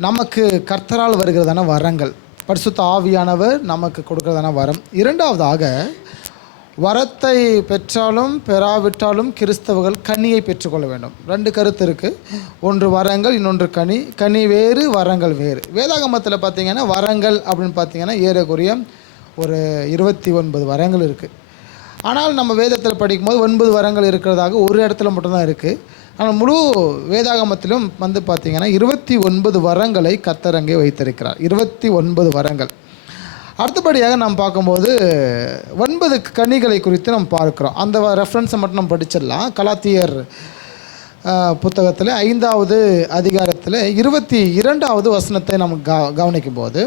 நமக்கு கர்த்தரால் வருகிறதான வரங்கள், பரிசுத்த ஆவியானவர் நமக்கு கொடுக்கிறதான வரம். இரண்டாவதாக, வரத்தை பெற்றாலும் பெறாவிட்டாலும் கிறிஸ்தவர்கள் கனியை பெற்றுக்கொள்ள வேண்டும். ரெண்டு கருத்து இருக்குது. ஒன்று வரங்கள், இன்னொன்று கனி. கனி வேறு, வரங்கள் வேறு. வேதாகமத்தில் பார்த்திங்கன்னா வரங்கள் அப்படின்னு பார்த்திங்கன்னா ஏறக்குறைய ஒரு 29 வரங்கள் இருக்குது. ஆனால் நம்ம வேதத்தில் படிக்கும்போது 9 வரங்கள் இருக்கிறதாக ஒரு இடத்துல மட்டும்தான் இருக்குது. ஆனால் முழு வேதாகமத்திலும் வந்து பார்த்திங்கன்னா 29 வரங்களை கர்த்தர் அங்கே வைத்திருக்கிறார். 29 வரங்கள். அடுத்தபடியாக நாம் பார்க்கும்போது 9 கனிகளை குறித்து நம்ம பார்க்குறோம். அந்த ரெஃபரன்ஸை மட்டும் நம்ம படிச்சிடலாம். கலாத்தியர் புத்தகத்தில் 5வது அதிகாரத்தில் 22வது வசனத்தை நம்ம கவனிக்கும் போது,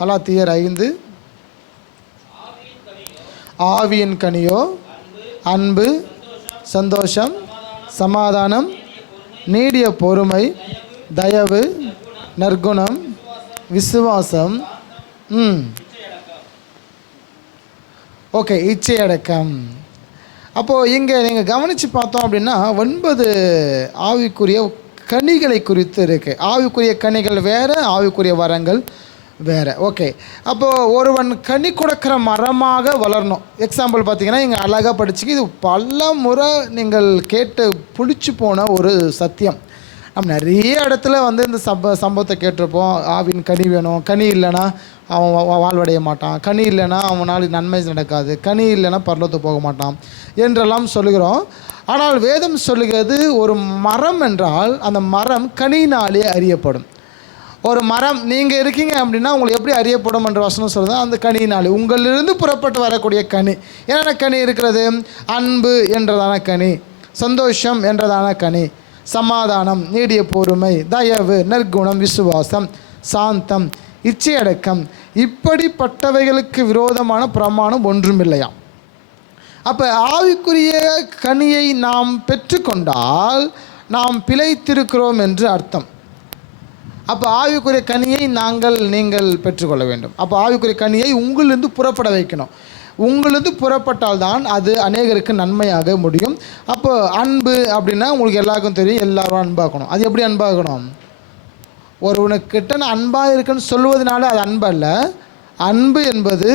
கலாத்தியர் 5, ஆவியின் கனியோ அன்பு, சந்தோஷம், சமாதானம், நீடிய பொறுமை, தயவு, நற்குணம், விசுவாசம், ஓகே, இச்சையடக்கம். அப்போது இங்கே நீங்கள் கவனித்து பார்த்தோம் அப்படின்னா 9 ஆவிக்குரிய கனிகளை குறித்து இருக்குது. ஆவிக்குரிய கனிகள் வேறு, ஆவிக்குரிய வரங்கள் வேறு. ஓகே, அப்போது ஒருவன் கனி கொடுக்குற மரமாக வளரணும். எக்ஸாம்பிள் பார்த்தீங்கன்னா இங்கே அழகாக படிச்சுக்கு, இது பல முறை நீங்கள் கேட்டு புளிச்சு போன ஒரு சத்தியம். நம்ம நிறைய இடத்துல வந்து இந்த சம்பவத்தை கேட்டிருப்போம். ஆவின் கனி வேணும், கனி இல்லைன்னா அவன் வாழ்வடைய மாட்டான், கனி இல்லைன்னா அவனால் நன்மை நடக்காது, கனி இல்லைன்னா பரலோகத்துக்கு போக மாட்டான் என்றெல்லாம் சொல்லுகிறோம். ஆனால் வேதம் சொல்லுகிறது, ஒரு மரம் என்றால் அந்த மரம் கனியினாலே அறியப்படும். ஒரு மரம் நீங்கள் இருக்கீங்க அப்படின்னா உங்களுக்கு எப்படி அறியப்படும் என்ற வசனம் சொல்லுது, அந்த கனியினாலே உங்களிலிருந்து புறப்பட்டு வரக்கூடிய கனி. என்னென்ன கனி இருக்கிறது? அன்பு என்றதான கனி, சந்தோஷம் என்றதான கனி, சமாதானம், நீடிய பொறுமை, தயவு, நற்குணம், விசுவாசம், சாந்தம், இச்சையடக்கம். இப்படிப்பட்டவைகளுக்கு விரோதமான பிரமாணம் ஒன்றுமில்லையாம். அப்போ ஆவிக்குரிய கனியை நாம் பெற்றுக்கொண்டால் நாம் பிழைத்திருக்கிறோம் என்று அர்த்தம். அப்போ ஆவிக்குரிய கனியை நீங்கள் பெற்றுக்கொள்ள வேண்டும். அப்போ ஆவிக்குரிய கனியை உங்களிலிருந்து புறப்பட வைக்கணும். உங்களிலிருந்து புறப்பட்டால் தான் அது அநேகருக்கு நன்மையாக முடியும். அப்போ அன்பு அப்படின்னா உங்களுக்கு எல்லாருக்கும் தெரியும், எல்லாரும் அன்பாக்கணும். அது எப்படி அன்பாகணும்? ஒருவனுக்கிட்ட நான் அன்பாக இருக்குன்னு சொல்வதனால அது அன்பு அல்ல. அன்பு என்பது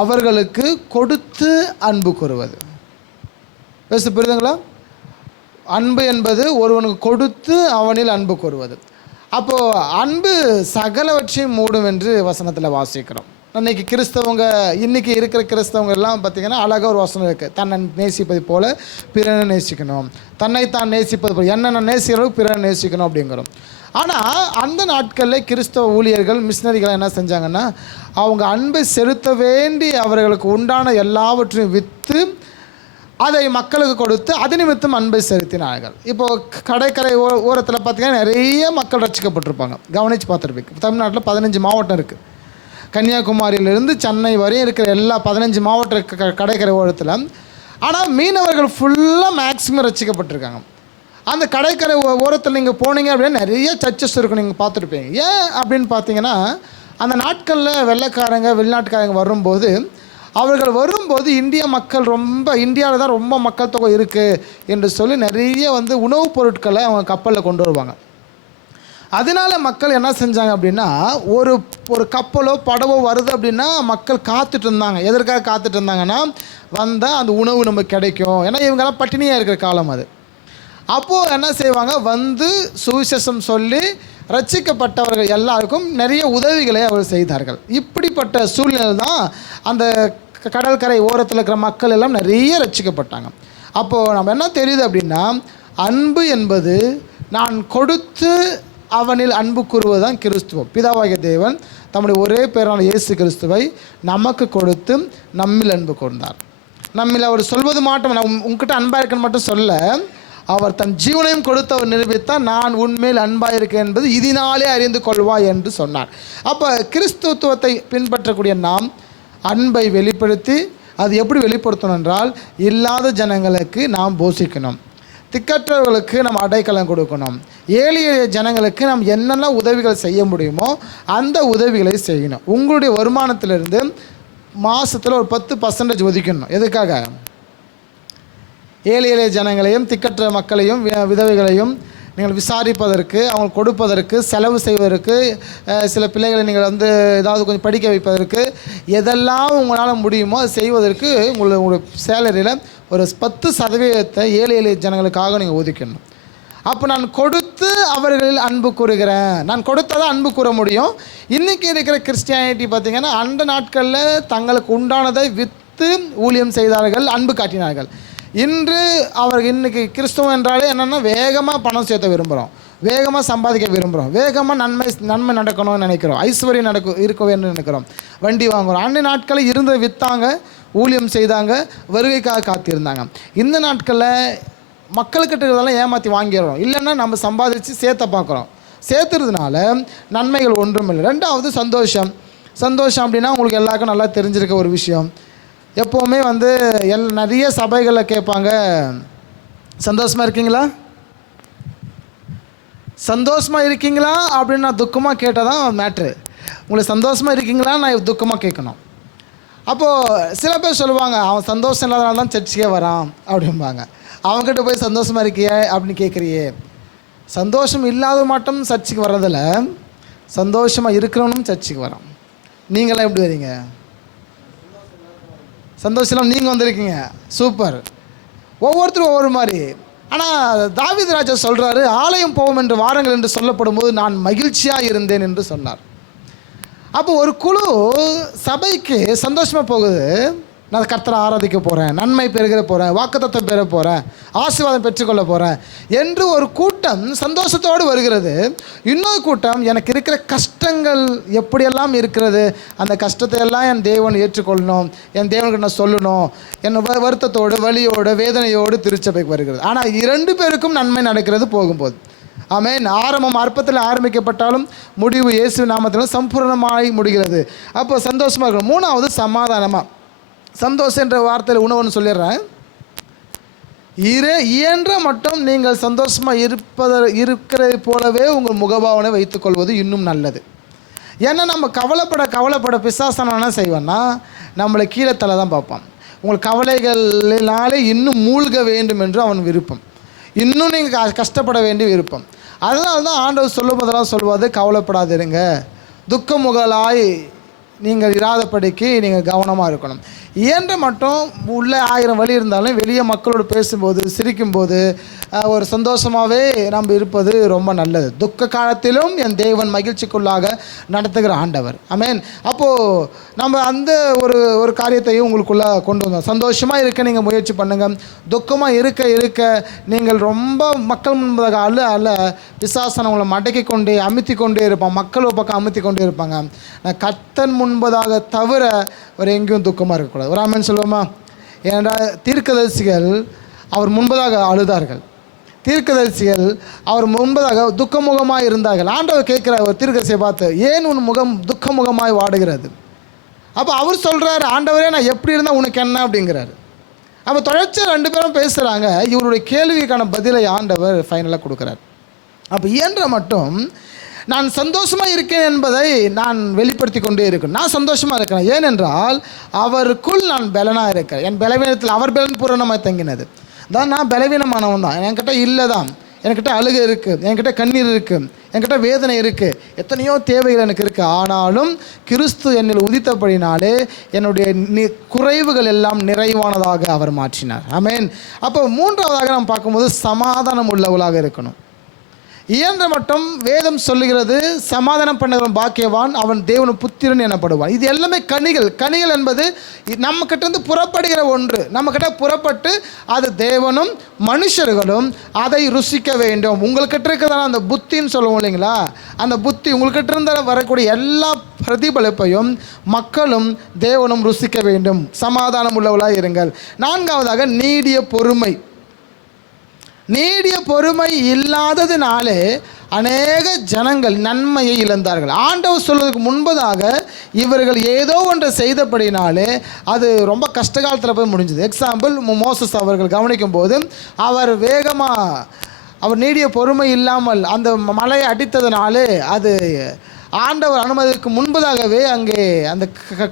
அவர்களுக்கு கொடுத்து அன்பு கூறுவது. பேச புரியுதுங்களா? அன்பு என்பது ஒருவனுக்கு கொடுத்து அவனில் அன்பு கூறுவது. அப்போது அன்பு சகலவற்றையும் மூடும் என்று வசனத்தில் வாசிக்கிறோம். இன்றைக்கி இன்றைக்கி இருக்கிற கிறிஸ்தவங்க எல்லாம் பார்த்திங்கன்னா அழகாக ஒரு வசனம் இருக்குது. தன்னை நேசிப்பது போல் பிறனை நேசிக்கணும், தன்னைத்தான் நேசிப்பது போல் என்னென்ன நேசிக்கிறவங்க பிறனை நேசிக்கணும் அப்படிங்கிறோம். ஆனால் அந்த நாட்களில் கிறிஸ்தவ ஊழியர்கள், மிஷினரிகள் என்ன செஞ்சாங்கன்னா, அவங்க அன்பை செலுத்த வேண்டி அவர்களுக்கு உண்டான எல்லாவற்றையும் விற்று அதை மக்களுக்கு கொடுத்து அது நிமித்தம் அன்பை செலுத்தினார்கள். இப்போது கடற்கரை ஓரத்தில் பார்த்திங்கன்னா நிறைய மக்கள் ரட்சிக்கப்பட்டிருப்பாங்க. கவனித்து பார்த்துருப்பீங்க. தமிழ்நாட்டில் 15 மாவட்டம் இருக்குது. கன்னியாகுமரியிலிருந்து சென்னை வரையும் இருக்கிற எல்லா 15 மாவட்ட கடற்கரை ஓரத்தில். ஆனால் மீனவர்கள் ஃபுல்லாக மேக்ஸிமம் ரட்சிக்கப்பட்டிருக்காங்க. அந்த கடற்கரை ஓரத்தில் நீங்கள் போனீங்க அப்படின்னா நிறைய சர்ச்சஸ் இருக்கும், நீங்கள் பார்த்துருப்பீங்க. ஏன் அப்படின்னு பார்த்தீங்கன்னா, அந்த நாட்களில் வெள்ளைக்காரங்க, வெளிநாட்டுக்காரங்க வரும்போது இந்திய மக்கள் இந்தியாவில் தான் ரொம்ப மக்கள் தொகை இருக்குது என்று சொல்லி நிறைய உணவுப் பொருட்களை அவங்க கப்பலில் கொண்டு வருவாங்க. அதனால மக்கள் என்ன செஞ்சாங்க அப்படின்னா, ஒரு கப்பலோ படவோ வருது அப்படின்னா மக்கள் காத்துட்டு இருந்தாங்க. எதற்காக காத்துட்டு இருந்தாங்கன்னா, வந்தால் அந்த உணவு நமக்கு கிடைக்கும். ஏன்னா இவங்கெல்லாம் பட்டினியாக இருக்கிற காலம் அது. அப்போது என்ன செய்வாங்க, சுவிசேஷம் சொல்லி ரட்சிக்கப்பட்டவர்கள் எல்லாருக்கும் நிறைய உதவிகளை அவர் செய்தார்கள். இப்படிப்பட்ட சூழ்நிலை தான் அந்த கடற்கரை ஓரத்தில் இருக்கிற மக்கள் எல்லாம் நிறைய ரட்சிக்கப்பட்டாங்க. அப்போது நம்ம என்ன தெரியுது அப்படின்னா, அன்பு என்பது நான் கொடுத்து அவனில் அன்பு கூறுவது தான் கிறிஸ்துவம். பிதாவாகிய தேவன் தம்முடைய ஒரே பேரான இயேசு கிறிஸ்துவை நமக்கு கொடுத்து நம்மில் அன்பு கொண்டார். நம்மில் அவர் சொல்வது மாட்டோம், நான் உங்ககிட்ட அன்பாக இருக்குன்னு மட்டும் சொல்ல, அவர் தன் ஜீவனையும் கொடுத்து அவர் நிரூபித்தார். நான் உண்மையில் அன்பாக இருக்கேன் என்பது இதனாலே அறிந்து கொள்வாய் என்று சொன்னார். அப்போ கிறிஸ்துவத்தை பின்பற்றக்கூடிய நாம் அன்பை வெளிப்படுத்தி, அது எப்படி வெளிப்படுத்தணும் என்றால், இல்லாத ஜனங்களுக்கு நாம் போஷிக்கணும், திக்கற்றவர்களுக்கு நம்ம அடைக்கலம் கொடுக்கணும், ஏழைய ஜனங்களுக்கு நாம் என்னென்ன உதவிகள் செய்ய முடியுமோ அந்த உதவிகளை செய்யணும். உங்களுடைய வருமானத்திலிருந்து மாதத்தில் ஒரு 10% ஒதுக்கணும். எதுக்காக? ஏழை ஜனங்களையும், திக்கற்ற மக்களையும், விதவைகளையும், நீங்கள் விசாரிப்பதற்கு, அவங்க கொடுப்பதற்கு, செலவு செய்வதற்கு, சில பிள்ளைகளை நீங்கள் வந்து ஏதாவது கொஞ்சம் படிக்க வைப்பதற்கு, எதெல்லாம் உங்களால் முடியுமோ அதை செய்வதற்கு உங்களுடைய சேலரியில் ஒரு 10% ஏழை எளிய ஜனங்களுக்காக நீங்கள் ஒதுக்கணும். அப்போ நான் கொடுத்து அவர்களில் அன்பு கூறுகிறேன். நான் கொடுத்தாதான் அன்பு கூற முடியும். இன்றைக்கி இருக்கிற கிறிஸ்டியானிட்டி பார்த்திங்கன்னா அந்த நாட்களில் தங்களுக்கு உண்டானதை விற்று ஊழியம் செய்தார்கள், அன்பு காட்டினார்கள். இன்று அவர்கள் இன்றைக்கி கிறிஸ்துவம் என்றாலே என்னென்னா வேகமாக பணம் சேர்த்த விரும்புகிறோம், வேகமாக சம்பாதிக்க விரும்புகிறோம், வேகமாக நன்மை நடக்கணும்னு நினைக்கிறோம், ஐஸ்வர்யம் இருக்க வேண்டும் நினைக்கிறோம், வண்டி வாங்குகிறோம். அன்றைய நாட்களில் இருந்த விற்றாங்க, ஊழியம் செய்தாங்க, வருகைக்காக காத்திருந்தாங்க. இந்த நாட்களில் மக்கள்கிட்ட இதெல்லாம் ஏமாற்றி வாங்கிடுறோம். இல்லைன்னா நம்ம சம்பாதிச்சு சேர்த்த பார்க்குறோம். சேர்த்துறதுனால நன்மைகள் ஒன்றும் இல்லை. ரெண்டாவது சந்தோஷம் அப்படின்னா உங்களுக்கு எல்லாருக்கும் நல்லா தெரிஞ்சிருக்க ஒரு விஷயம். எப்போவுமே வந்து நிறைய சபைகளில் கேட்பாங்க, சந்தோஷமாக இருக்கீங்களா, சந்தோஷமாக இருக்கீங்களா அப்படின்னு நான் துக்கமாக கேட்டால் தான் மேட்ரு. உங்களுக்கு சந்தோஷமாக இருக்கீங்களா நான் துக்கமாக கேட்கணும். அப்போது சில பேர் சொல்லுவாங்க, அவன் சந்தோஷம் இல்லாதனால தான் சர்ச்சுக்கே வரான் அப்படிம்பாங்க. அவங்ககிட்ட போய் சந்தோஷமாக இருக்கியே அப்படின்னு கேட்குறியே. சந்தோஷம் இல்லாத மட்டும் சர்ச்சுக்கு வர்றதில்ல, சந்தோஷமாக இருக்கிறவனும் சர்ச்சுக்கு வரான். நீங்களாம் எப்படி வரீங்க? சந்தோஷம் நீங்கள் வந்திருக்கீங்க, சூப்பர். ஒவ்வொருத்தரும் ஒவ்வொரு மாதிரி. ஆனால் தாவீது ராஜா சொல்கிறாரு, ஆலயம் போவோம் என்று வாருங்கள் என்று சொல்லப்படும் போது நான் மகிழ்ச்சியாக இருந்தேன் என்று சொன்னார். அப்போ ஒரு குழு சபைக்கு சந்தோஷமாக போகுது, நான் கர்த்தரை ஆராதிக்க போகிறேன், நன்மை பெறுகிற போகிறேன், வாக்குத்தத்தம் பெற போகிறேன், ஆசீர்வாதம் பெற்றுக்கொள்ள போகிறேன் என்று ஒரு கூட்டம் சந்தோஷத்தோடு வருகிறது. இன்னொரு கூட்டம் எனக்கு இருக்கிற கஷ்டங்கள் எப்படியெல்லாம் இருக்கிறது, அந்த கஷ்டத்தை எல்லாம் என் தேவன் ஏற்றுக்கொள்ளணும், என் தேவனுக்கு நான் சொல்லணும், என் வருத்தத்தோடு வலியோடு வேதனையோடு திருச்சபைக்கு வருகிறது. ஆனால் 2 பேருக்கும் நன்மை நடக்கிறது போகும்போது. ஆமென். ஆரம்பம் அற்பத்தில் ஆரம்பிக்கப்பட்டாலும் முடிவு இயேசு நாமத்தில் சம்பூர்ணமாய் முடிகிறது. அப்போ சந்தோஷமாக இருக்கணும். 3வது சமாதானமாக. சந்தோஷம் என்ற வார்த்தையில் உணவுன்னு சொல்லிடுறேன். இயன்ற மட்டும் நீங்கள் சந்தோஷமாக இருக்கிறது போலவே உங்கள் முகபாவனை வைத்துக்கொள்வது இன்னும் நல்லது. ஏன்னா நம்ம கவலைப்பட பிசாசான என்ன செய்வேன்னா நம்மளை கீழே தலை தான் பார்ப்பான். உங்கள் கவலைகளினாலே இன்னும் மூழ்க வேண்டும் என்று அவன் விருப்பம், இன்னும் நீங்கள் கஷ்டப்பட வேண்டிய விருப்பம். அதனால தான் ஆண்டவர் சொல்லும் போதெல்லாம் சொல்வது, கவலைப்படாதிருங்க, துக்கமுகலாய் நீங்கள் இராதபடிக்கு நீங்கள் கவனமாக இருக்கணும். இயன்ற மட்டும் உள்ளே 1000 வழி இருந்தாலும் வெளியே மக்களோடு பேசும்போது சிரிக்கும்போது ஒரு சந்தோஷமாகவே நம்ம இருப்பது ரொம்ப நல்லது. துக்க காலத்திலும் என் தேவன் மகிழ்ச்சிக்குள்ளாக நடத்துகிற ஆண்டவர். ஆமென். அப்போது நம்ம அந்த ஒரு காரியத்தையும் உங்களுக்குள்ளே கொண்டு வந்தோம். சந்தோஷமாக இருக்க நீங்கள் முயற்சி பண்ணுங்கள். துக்கமாக இருக்க நீங்கள் ரொம்ப மக்கள் முன்பதாக அல்ல பிசாசனை உங்களை மடக்கி கொண்டே அமுத்தி கொண்டே இருப்பான், மக்கள் பக்கம் அமுத்தி கொண்டே இருப்பாங்க. நான் கர்த்தர் முன்பதாக தவிர ஒரு எங்கேயும் துக்கமாக இருக்கக்கூடாது. ஒரு ஆமென் சொல்லுவோமா? ஏனென்றால் தீர்க்கதரிசிகள் அவர் முன்பதாக அழுதார்கள், தீர்க்கதரிசிகள் அவர் முன்பதாக துக்கமுகமாக இருந்தார்கள். ஆண்டவர் கேட்குற ஒரு தீர்க்கதரிசியை பார்த்து, ஏன் உன் முகம் துக்கமுகமாய் வாடுகிறது? அப்போ அவர் சொல்கிறார், ஆண்டவரே நான் எப்படி இருந்தால் உனக்கு என்ன அப்படிங்கிறாரு. அப்போ தொடர்ச்சியாக 2 பேரும் பேசுகிறாங்க. இவருடைய கேள்விக்கான பதிலை ஆண்டவர் ஃபைனலாக கொடுக்குறார். அப்போ இயன்ற மட்டும் நான் சந்தோஷமாக இருக்கேன் என்பதை நான் வெளிப்படுத்தி கொண்டே இருக்கேன். நான் சந்தோஷமாக இருக்கிறேன், ஏனென்றால் அவருக்குள் நான் பலனாக இருக்கிறேன். என் பலவீனத்தில் அவர் பலன் பூரணமாக தங்கினது தான். நான் பலவீனமானவன் தான், என்கிட்ட இல்லை தான், என்கிட்ட அழுகை இருக்குது, என்கிட்ட கண்ணீர் இருக்குது, என்கிட்ட வேதனை இருக்குது, எத்தனையோ தேவைகள் எனக்கு இருக்குது. ஆனாலும் கிறிஸ்து என்னில் உதித்தபடினாலே என்னுடைய குறைவுகள் எல்லாம் நிறைவானதாக அவர் மாற்றினார். ஆமென். அப்போ 3வதாக நாம் பார்க்கும்போது சமாதானம் உள்ளவளாக இருக்கணும். இயன்ற மட்டும் வேதம் சொல்லுகிறது, சமாதானம் பண்ணுகிற பாக்கியவான் அவன் தேவனு புத்திரன் எனப்படுவான். இது எல்லாமே கனிகள் என்பது நம்மக்கிட்டேருந்து புறப்படுகிற ஒன்று. நம்மக்கிட்ட புறப்பட்டு அது தேவனும் மனுஷர்களும் அதை ருசிக்க வேண்டும். உங்கள்கிட்ட இருக்கிறதான அந்த புத்தின்னு சொல்லுவோம் இல்லைங்களா, அந்த புத்தி உங்கள்கிட்ட இருந்த வரக்கூடிய எல்லா பிரதிபலிப்பையும் மக்களும் தேவனும் ருசிக்க வேண்டும். சமாதானம் உள்ளவளாக இருங்கள். 4வதாக நீடிய பொறுமை. நீடிய பொறுமை இல்லாததினாலே அநேக ஜனங்கள் நன்மையை இழந்தார்கள். ஆண்டவர் சொல்வதற்கு முன்பதாக இவர்கள் ஏதோ ஒன்றை செய்தபடினாலே அது ரொம்ப கஷ்ட காலத்தில் போய் முடிஞ்சது. எக்ஸாம்பிள், மோசஸ் அவர்கள் கவனிக்கும் போது அவர் நீடிய பொறுமை இல்லாமல் அந்த மலையை அடித்ததினாலே அது ஆண்டவர் அனுமதிக்கு முன்பதாகவே அங்கே அந்த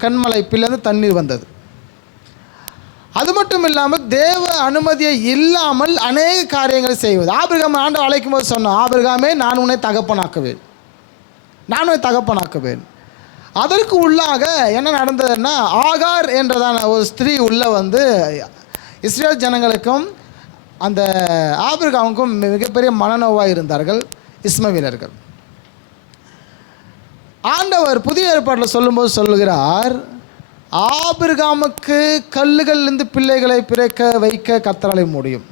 கண்மலை பிளந்து தண்ணீர் வந்தது. அது மட்டும் இல்லாமல் தேவ அனுமதியை இல்லாமல் அநேக காரியங்களை செய்வது. ஆபிரகாம் ஆண்டவர் அழைக்கும் போது சொன்னான், ஆபிரகாமே நான் உன்னை தகப்பனாக்குவேன், நான் உன்னை தகப்பனாக்குவேன். அதற்கு உள்ளாக என்ன நடந்ததுன்னா, ஆகார் என்றதான ஒரு ஸ்திரீ உள்ளே வந்து இஸ்ரேல் ஜனங்களுக்கும் அந்த ஆபிரகாமுக்கும் மிகப்பெரிய மனநோவாக இருந்தார்கள் இஸ்மவேலர்கள். ஆண்டவர் புதிய ஏற்பாட்டில் சொல்லும்போது சொல்லுகிறார், ஆபிரகாமுக்கு கல்லுகளிலிருந்து பிள்ளைகளை பிறக்க வைக்க கர்த்தராலே முடியும்.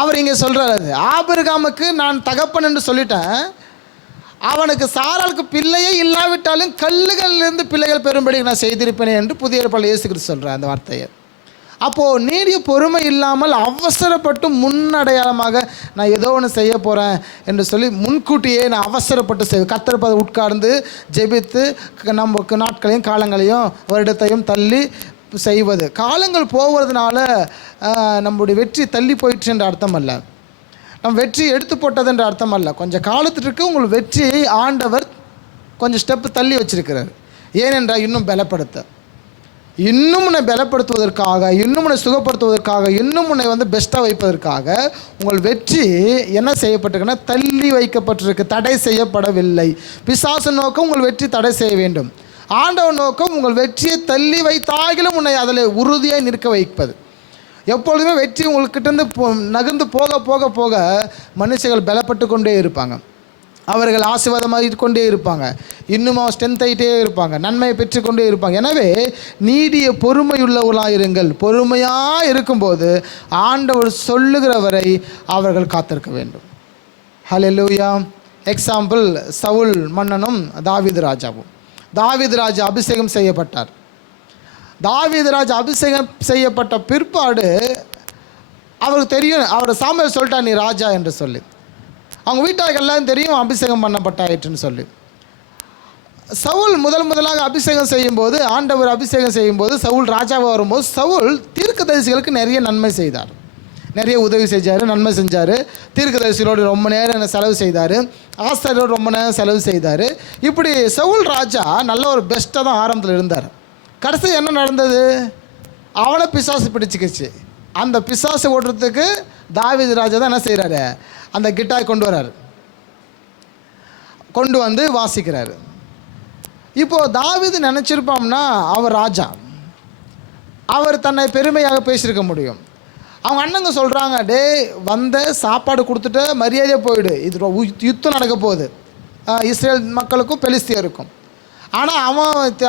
அவர் இங்கே சொல்கிறாரு, ஆபிரகாமுக்கு நான் தகப்பன் என்று சொல்லிட்டேன், அவனுக்கு சாராளுக்கு பிள்ளையே இல்லாவிட்டாலும் கல்லுகளிலிருந்து பிள்ளைகள் பெறும்படி நான் செய்திருப்பேனே என்று புதிய ஏற்பாட்டில் இயேசு கிறிஸ்து சொல்கிறார் அந்த வார்த்தையை. அப்போது நீடிய பொறுமை இல்லாமல் அவசரப்பட்டு முன்னடையாளமாக நான் ஏதோ ஒன்று செய்ய போகிறேன் என்று சொல்லி முன்கூட்டியே நான் அவசரப்பட்டு செய்வேன். கர்த்தர் உட்கார்ந்து ஜெபித்து நம்ம நாட்களையும் காலங்களையும் வருடத்தையும் தள்ளி செய்வது. காலங்கள் போவதுனால நம்முடைய வெற்றி தள்ளி போயிடுச்சு என்ற அர்த்தம் அல்ல, நம்ம வெற்றி எடுத்து போட்டது என்ற அர்த்தம் அல்ல. கொஞ்சம் காலத்திற்கு உங்கள் வெற்றியை ஆண்டவர் கொஞ்சம் ஸ்டெப்பு தள்ளி வச்சிருக்கிறார். ஏனென்றால் இன்னும் பலப்படுத்த, இன்னும் உன்னை பலப்படுத்துவதற்காக, இன்னும் உன்னை சுகப்படுத்துவதற்காக, இன்னும் உன்னை வந்து பெஸ்ட்டாக வைப்பதற்காக உங்கள் வெற்றி என்ன செய்யப்பட்டிருக்குன்னா தள்ளி வைக்கப்பட்டிருக்கு, தடை செய்யப்படவில்லை. பிசாசு நோக்கம் உங்கள் வெற்றி தடை செய்ய வேண்டும். ஆண்டவன் நோக்கம் உங்கள் வெற்றியை தள்ளி வைத்தாகிலும் உன்னை அதில் உறுதியாக நிற்க வைப்பது. எப்பொழுதுமே வெற்றி உங்கள்கிட்டருந்து நகர்ந்து போக போக போக மனுஷர்கள் பலப்பட்டு கொண்டே இருப்பாங்க, அவர்கள் ஆசீர்வாதமாக கொண்டே இருப்பாங்க, இன்னும் ஸ்ட்ரென்த் ஆகிட்டே இருப்பாங்க, நன்மையை பெற்றுக்கொண்டே இருப்பாங்க. எனவே நீடிய பொறுமையுள்ளவர்களாக இருங்கள். பொறுமையாக இருக்கும்போது ஆண்டவர் சொல்லுகிறவரை அவர்கள் காத்திருக்க வேண்டும். ஹல்லேலூயா. எக்ஸாம்பிள், சவுல் மன்னனும் தாவீது ராஜாவும். தாவீது ராஜா அபிஷேகம் செய்யப்பட்டார். தாவீது ராஜா அபிஷேகம் செய்யப்பட்ட பிற்பாடு அவருக்கு தெரியும், அவர் சாமுவேல் சொல்லிட்டார் நீ ராஜா என்று சொல்லி. அவங்க வீட்டாருக்கு எல்லாம் தெரியும் அபிஷேகம் பண்ணப்பட்டாயிற்றுன்னு சொல்லி. சவுல் முதலாக அபிஷேகம் செய்யும்போது, ஆண்டவர் அபிஷேகம் செய்யும்போது, சவுல் ராஜாவாக வரும்போது சவுல் தீர்க்கதரிசிகளுக்கு நிறைய நன்மை செய்தார், நிறைய உதவி செஞ்சார், நன்மை செஞ்சார். தீர்க்கதரிசிகளோடு ரொம்ப நேரம் செலவு செய்தார், ஆசாரியோடு ரொம்ப நேரம் செலவு செய்தார். இப்படி சவுல் ராஜா நல்ல ஒரு பெஸ்ட்டாக தான் ஆரம்பத்தில் இருந்தார். கடைசி என்ன நடந்தது, அவனை பிசாசு பிடிச்சிக்கிச்சு. அந்த பிசாசு ஓட்டுறதுக்கு தாவீது ராஜா தான் என்ன செய்கிறாரு, அந்த கிட்டார் கொண்டு வர்றாரு, கொண்டு வந்து வாசிக்கிறாரு. இப்போது தாவீது நினச்சிருப்போம்னா அவர் ராஜா, அவர் தன்னை பெருமையாக பேசியிருக்க முடியும். அவங்க அண்ணங்க சொல்கிறாங்க, டே வந்த சாப்பாடு கொடுத்துட்டு மரியாதையாக போயிடு, இது யுத்தம் நடக்க போகுது இஸ்ரேல் மக்களுக்கும் பெலிஸ்தியருக்கும். ஆனால்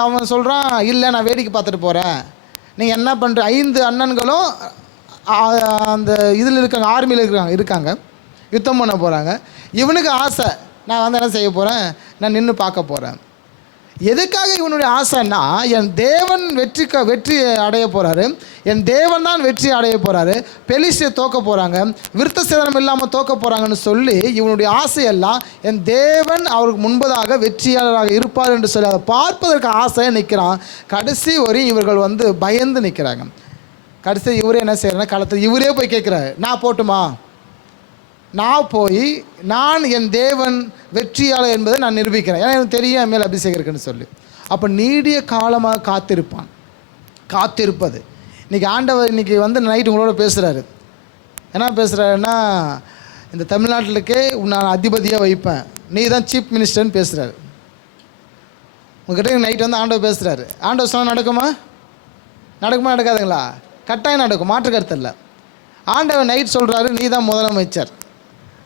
அவன் சொல்கிறான், இல்லை நான் வேடிக்கை பார்த்துட்டு போகிறேன். நீங்கள் என்ன பண்ணுற, 5 அண்ணன்களும் அந்த இதில் இருக்காங்க, ஆர்மியில் இருக்காங்க, யுத்தம் பண்ண போகிறாங்க. இவனுக்கு ஆசை, நான் வந்து என்ன செய்ய போகிறேன், நான் நின்று பார்க்க போகிறேன். எதுக்காக இவனுடைய ஆசைன்னா, என் தேவன் வெற்றி அடைய போகிறாரு, என் தேவன் தான் வெற்றி அடைய போகிறாரு, பெலிஸ்தியர் தோக்க போகிறாங்க, விருத்த சேதனம் இல்லாமல் தோக்க போகிறாங்கன்னு சொல்லி இவனுடைய ஆசையெல்லாம் என் தேவன் அவருக்கு முன்பதாக வெற்றியாளராக இருப்பார் என்று சொல்லி அதை பார்ப்பதற்கு ஆசையாக நிற்கிறான். கடைசி வரையும் இவர்கள் வந்து பயந்து நிற்கிறாங்க. கடைசி இவரே என்ன செய்கிறேன்னா, காலத்தில் இவரே போய் கேட்குறாரு, நான் போட்டுமா, நான் போய் நான் என் தேவன் வெற்றியாளர் என்பதை நான் நிரூபிக்கிறேன், ஏன்னா எனக்கு தெரியும் என் மேல் அபிஷேகம் இருக்குன்னு சொல்லி. அப்போ நீடிய காலமாக காத்திருப்பது. இன்றைக்கி ஆண்டவர் இன்றைக்கி வந்து நைட்டு உங்களோட பேசுகிறாரு. என்ன பேசுகிறாருன்னா, இந்த தமிழ்நாட்டிலுக்கே நான் அதிபதியாக வைப்பேன், நீ தான் சீஃப் மினிஸ்டர்னு பேசுகிறாரு. உங்கள்கிட்ட நைட்டு வந்து ஆண்டவர் பேசுகிறாரு. ஆண்டவர் சொன்னால் நடக்குமா நடக்காதுங்களா? கட்டாயம் நடக்கும், மாற்று கருத்து இல்லை. ஆண்டவர் நைட் சொல்கிறாரு, நீ தான் முதலமைச்சர்,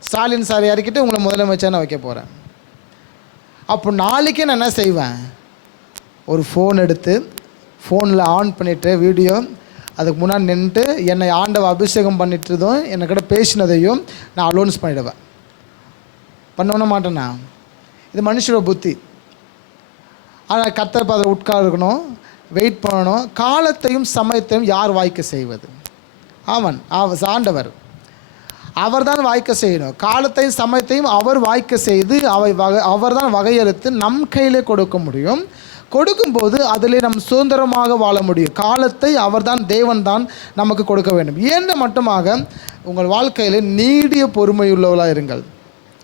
ஸ்டாலின் சார் இறக்கிட்டு உங்களை முதலமைச்சர் நான் வைக்க போகிறேன். அப்போ நாளைக்கே நான் என்ன செய்வேன், ஒரு ஃபோன் எடுத்து ஃபோனில் ஆன் பண்ணிவிட்டு வீடியோ அதுக்கு முன்னாடி நின்றுட்டு என்னை ஆண்டவ அபிஷேகம் பண்ணிட்டுதும் என்னக்கிட்ட பேசினதையும் நான் அலோன்ஸ் பண்ணிவிடுவேன். பண்ண மாட்டேன்னா இது மனுஷோட புத்தி. ஆனால் கர்த்தர் பாதத்தில் உட்கார்க்கணும், வெயிட் பண்ணணும். காலத்தையும் சமயத்தையும் யார் வாய்க்க செய்வது? ஆண்டவர், அவர் தான் வாய்க்க செய்யணும். காலத்தையும் சமயத்தையும் அவர் வாய்க்க செய்து அவர் தான் வகையறுத்து நம் கையிலே கொடுக்க முடியும். கொடுக்கும்போது அதிலே நம் சுதந்திரமாக வாழ முடியும். காலத்தை அவர் தான், தேவன் தான் நமக்கு கொடுக்க வேண்டும். ஏன்னு மட்டுமாக உங்கள் வாழ்க்கையில் நீடிய பொறுமையுள்ளவர்களாக இருங்கள்.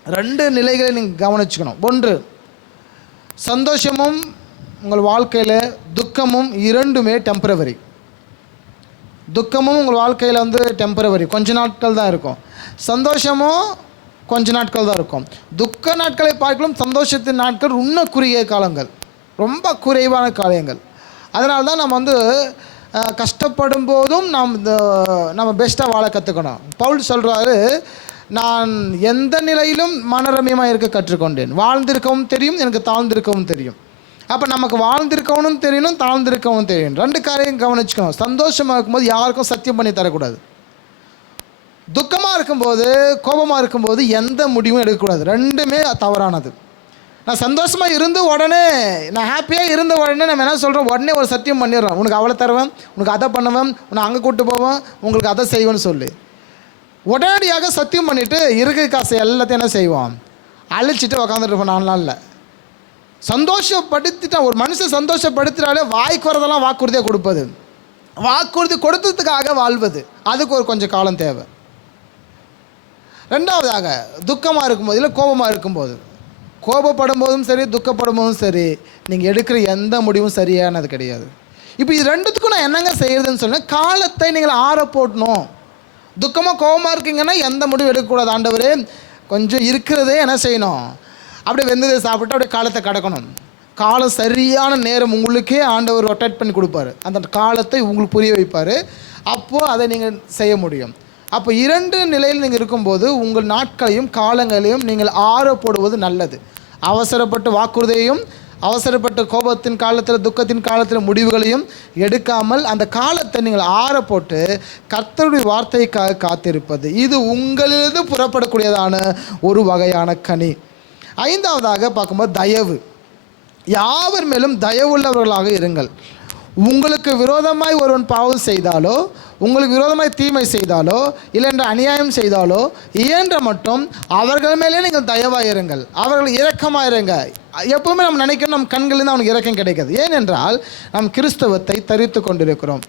2 நிலைகளை நீங்கள் கவனிச்சுக்கணும். 1, சந்தோஷமும் உங்கள் வாழ்க்கையில் துக்கமும் 2மே டெம்பரவரி. துக்கமும் உங்கள் வாழ்க்கையில் வந்து டெம்பரவரி, கொஞ்ச நாட்கள் தான் இருக்கும். சந்தோஷமும் கொஞ்ச நாட்கள் தான் இருக்கும். துக்க நாட்களை பார்க்கலாம் சந்தோஷத்தின் நாட்கள் இன்னும் குறுகிய காலங்கள், ரொம்ப குறைவான காலங்கள். அதனால தான் நம்ம வந்து கஷ்டப்படும் போதும் நம்ம பெஸ்ட்டாக வாழ கற்றுக்கணும். பவுல் சொல்கிறாரு, நான் எந்த நிலையிலும் மனரமியமாக இருக்க கற்றுக்கொண்டேன். வாழ்ந்திருக்கவும் தெரியும், எனக்கு தாழ்ந்திருக்கவும் தெரியும். அப்போ நமக்கு வாழ்ந்திருக்கவும் தெரியணும், தாழ்ந்திருக்கவும் தெரியும். 2 காரியம் கவனிச்சுக்கணும். சந்தோஷமாக இருக்கும்போது யாருக்கும் சத்தியம் பண்ணி தரக்கூடாது. துக்கமாக இருக்கும்போது, கோபமாக இருக்கும்போது எந்த முடிவும் எடுக்கக்கூடாது. 2மே தவறானது. நான் சந்தோஷமாக இருந்து உடனே, நான் ஹாப்பியாக இருந்த உடனே நம்ம என்ன சொல்கிறோம், உடனே ஒரு சத்தியம் பண்ணிடுறோம். உனக்கு அவளை தருவேன், உனக்கு அதை பண்ணுவேன், உன்னை அங்கே கூப்பிட்டு போவேன், உங்களுக்கு அதை செய்வேன்னு சொல்லி உடனடியாக சத்தியம் பண்ணிவிட்டு இருக்கிற காசு எல்லாத்தையும் என்ன செய்வோம், அழிச்சிட்டு உக்காந்துட்டு இருப்போம் 4 நாளில். சந்தோஷப்படுத்திட்டான் ஒரு மனுஷன், சந்தோஷப்படுத்தினாலே வாய்க்கு வரதெல்லாம் வாக்குறுதியாக கொடுப்பது, வாக்குறுதி கொடுத்ததுக்காக வாழ்வது, அதுக்கு கொஞ்சம் காலம் தேவை. 2வதாக துக்கமாக இருக்கும்போது இல்லை கோபமாக இருக்கும்போது, கோபப்படும் போதும் சரி துக்கப்படும் போதும் சரி நீங்கள் எடுக்கிற எந்த முடிவும் சரியானது கிடையாது. இப்போ இது 2த்துக்கும் நான் என்னங்க செய்கிறதுன்னு சொன்னேன், காலத்தை நீங்கள் ஆற போட்டணும். துக்கமாக கோபமாக இருக்கீங்கன்னா எந்த முடிவும் எடுக்கக்கூடாது. ஆண்டவரே கொஞ்சம் இருக்கிறதே என்ன செய்யணும், அப்படியே வெந்ததை சாப்பிட்டு அப்படியே காலத்தை கடக்கணும். காலம் சரியான நேரம் உங்களுக்கே ஆண்டவர் ரொட்டேட் பண்ணி கொடுப்பாரு, அந்த காலத்தை உங்களுக்கு புரிய வைப்பார். அப்போது அதை நீங்கள் செய்ய முடியும். அப்போ 2 நிலையில் நீங்கள் இருக்கும்போது உங்கள் நாட்களையும் காலங்களையும் நீங்கள் ஆற போடுவது நல்லது. அவசரப்பட்டு வாக்குறுதியையும் அவசரப்பட்ட கோபத்தின் காலத்தில் துக்கத்தின் காலத்தில் முடிவுகளையும் எடுக்காமல் அந்த காலத்தை நீங்கள் ஆற போட்டு கர்த்தருடைய வார்த்தைக்காக காத்திருப்பது, இது உங்களிலிருந்து புறப்படக்கூடியதான ஒரு வகையான கனி. 5வதாக பார்க்கும்போது தயவு. யாவர் மேலும் தயவுள்ளவர்களாக இருங்கள். உங்களுக்கு விரோதமாய் ஒருவன் பாவம் செய்தாலோ, உங்களுக்கு விரோதமாய் தீமை செய்தாலோ, இல்லைன்ற அநியாயம் செய்தாலோ இயன்ற மட்டும் அவர்கள் மேலே நீங்கள் தயவாக இருங்கள், அவர்கள் இரக்கமாக இருங்க. எப்பவுமே நம்ம நினைக்கிறோம் நம் கண்களிலிருந்து அவனுக்கு இரக்கம் கிடைக்காது. ஏனென்றால் நம் கிறிஸ்தவத்தை தரித்து கொண்டிருக்கிறோம்.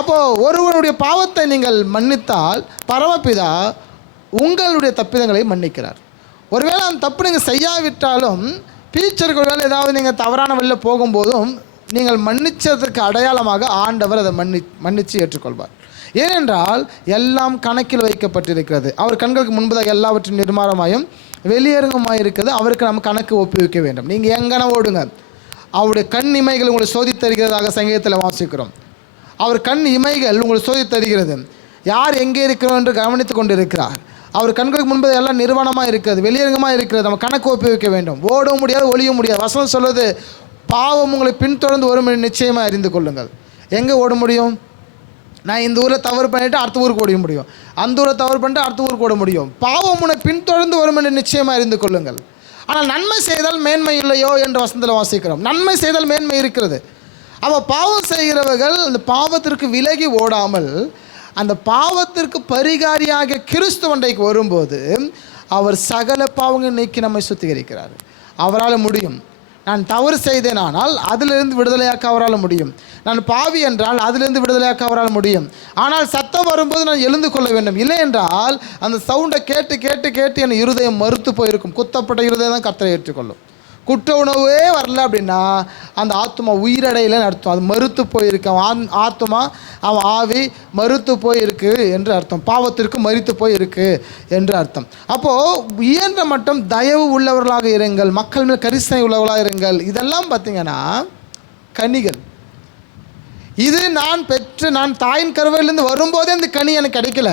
அப்போது ஒருவருடைய பாவத்தை நீங்கள் மன்னித்தால் பரமபிதா உங்களுடைய தப்பிதங்களை மன்னிக்கிறார். ஒருவேளை அந்த தப்பு நீங்கள் செய்யாவிட்டாலும் ஃபியூச்சருக்கு ஒருவேளை ஏதாவது நீங்கள் தவறான வழியில் போகும்போதும் நீங்கள் மன்னித்ததற்கு அடையாளமாக ஆண்டவர் அதை மன்னித்து ஏற்றுக்கொள்வார். ஏனென்றால் எல்லாம் கணக்கில் வைக்கப்பட்டிருக்கிறது. அவர் கண்களுக்கு முன்பதாக எல்லாவற்றும் நிர்மாணமாயும் வெளியரங்கமாக இருக்கிறது. அவருக்கு நம்ம கணக்கு ஒப்புவிக்க வேண்டும். நீங்கள் எங்கன ஓடுங்க, அவருடைய கண் இமைகள் உங்களை சோதித்தருகிறதாக சங்கீதத்தில் வாசிக்கிறோம். அவர் கண் இமைகள் உங்களை சோதித்தருகிறது. யார் எங்கே இருக்கிறோம் என்று கவனித்து கொண்டு இருக்கிறார். அவர் கண்களுக்கு முன்பது எல்லாம் நிர்வாணமாக இருக்கிறது, வெளியரங்கமாக இருக்கிறது. நம்ம கணக்கு ஒப்புவிக்க வேண்டும். ஓடவும் முடியாது, ஒளிய முடியாது. வசனம் சொல்வது, பாவம் உங்களை பின்தொடர்ந்து வரும் என்று நிச்சயமாக அறிந்து கொள்ளுங்கள். எங்கே ஓட முடியும்? நான் இந்த ஊரில் தவறு பண்ணிவிட்டு அடுத்த ஊருக்கு ஓட முடியும், அந்த ஊரை தவறு பண்ணிட்டு அடுத்த ஊருக்கு ஓட முடியும். பாவம் உன்னை பின்தொடர்ந்து வரும் என்று நிச்சயமாக அறிந்து கொள்ளுங்கள். ஆனால் நன்மை செய்தால் மேன்மை இல்லையோ என்று வசனத்தில் வாசிக்கிறோம். நன்மை செய்தால் மேன்மை இருக்கிறது. அவள் பாவம் செய்கிறவர்கள் அந்த பாவத்திற்கு விலகி ஓடாமல் அந்த பாவத்திற்கு பரிகாரியாக கிறிஸ்துவண்டைக்கு வரும்போது அவர் சகல பாவங்கள் நீக்கி நம்மை சுத்திகரிக்கிறார். அவரால் முடியும். நான் தவறு செய்தேனானால் அதிலிருந்து விடுதலையாக்க அவரால் முடியும். நான் பாவி என்றால் அதிலிருந்து விடுதலையாக்க அவரால் முடியும். ஆனால் சத்தம் வரும்போது நான் எழுந்து கொள்ள வேண்டும். இல்லை என்றால் அந்த சவுண்டை கேட்டு கேட்டு கேட்டு என் இருதயம் மறுத்து போயிருக்கும். குத்தப்பட்ட இருதயம் தான் கர்த்தரை ஏற்றுக்கொள்ளும். குற்ற உணவே வரல அப்படின்னா அந்த ஆத்மா உயிரடையிலன்னு அர்த்தம். அது மறுத்து போயிருக்கு. ஆத்மா அவன் ஆவி மறுத்து போயிருக்கு என்று அர்த்தம். பாவத்திற்கு மரித்து போயிருக்கு என்று அர்த்தம். அப்போது இயன்ற மட்டும் தயவு உள்ளவர்களாக இருங்கள், மக்கள் மேல் கரிசனை உள்ளவர்களாக இருங்கள். இதெல்லாம் பார்த்தீங்கன்னா கனிகள். இது நான் தாயின் கருவையிலேருந்து வரும்போதே இந்த கனி எனக்கு கிடைக்கல.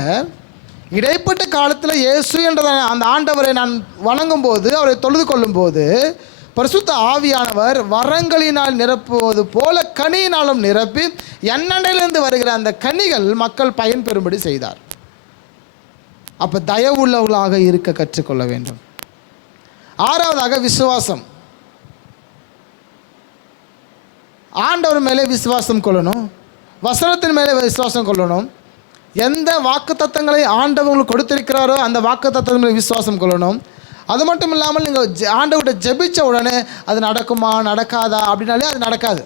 இடைப்பட்ட காலத்தில் இயேசு என்ற அந்த ஆண்டவரை நான் வணங்கும் போது, அவரை தொழுது கொள்ளும் போது பரிசுத்த ஆவியானவர் வரங்களினால் நிரப்புவது போல கனியினாலும் நிரப்பி எண்ணெயிலிருந்து வருகிற அந்த கனிகள் மக்கள் பயன்பெறும்படி செய்தார். அப்போ தயவுள்ளவர்களாக இருக்க கற்றுக்கொள்ள வேண்டும். 6வதாக விசுவாசம். ஆண்டவர் மேலே விசுவாசம் கொள்ளணும், வசனத்தின் மேலே விசுவாசம் கொள்ளணும். எந்த வாக்கு தத்தங்களை ஆண்டவங்களுக்கு கொடுத்திருக்கிறாரோ அந்த வாக்கு தத்தத்தின் மேலே விசுவாசம் கொள்ளணும். அது மட்டும் இல்லாமல் நீங்கள் ஆண்டவர்கிட்ட ஜெபித்த உடனே அது நடக்குமா நடக்காதா அப்படின்னாலே அது நடக்காது.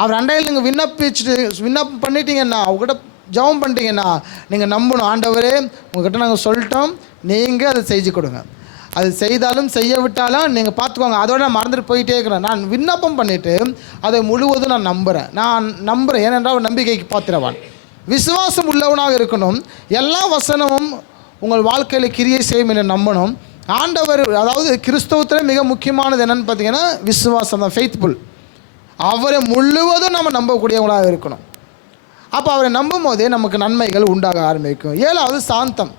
அவர் அண்டையில் நீங்கள் விண்ணப்பம் பண்ணிட்டீங்கன்னா, அவங்ககிட்ட ஜெபம் பண்ணிட்டீங்கன்னா நீங்கள் நம்பணும், ஆண்டவரே உங்கள்கிட்ட நாங்கள் சொல்லிட்டோம், நீங்கள் அதை செஞ்சு கொடுங்க. அது செய்தாலும் செய்ய விட்டாலும் நீங்கள் பார்த்துக்கோங்க, அதோட நான் மறந்துட்டு போயிட்டே இருக்கிறேன். நான் விண்ணப்பம் பண்ணிவிட்டு அதை முழுவதும் நான் நம்புகிறேன். ஏனென்றால் நம்பிக்கைக்கு பாத்திரவான், விசுவாசம் உள்ளவனாக இருக்கணும். எல்லா வசனமும் உங்கள் வாழ்க்கையில் கிரியை செய்யும் என்று நம்பணும். ஆண்டவர், அதாவது கிறிஸ்தவத்தில் மிக முக்கியமானது என்னென்னு பார்த்தீங்கன்னா விசுவாசம் தான், ஃபெய்த்ஃபுல். அவரை முழுவதும் நம்ம நம்பக்கூடியவங்களாக இருக்கணும். அப்போ அவரை நம்பும் போதே நமக்கு நன்மைகள் உண்டாக ஆரம்பிக்கும். 7வது சாந்தம்.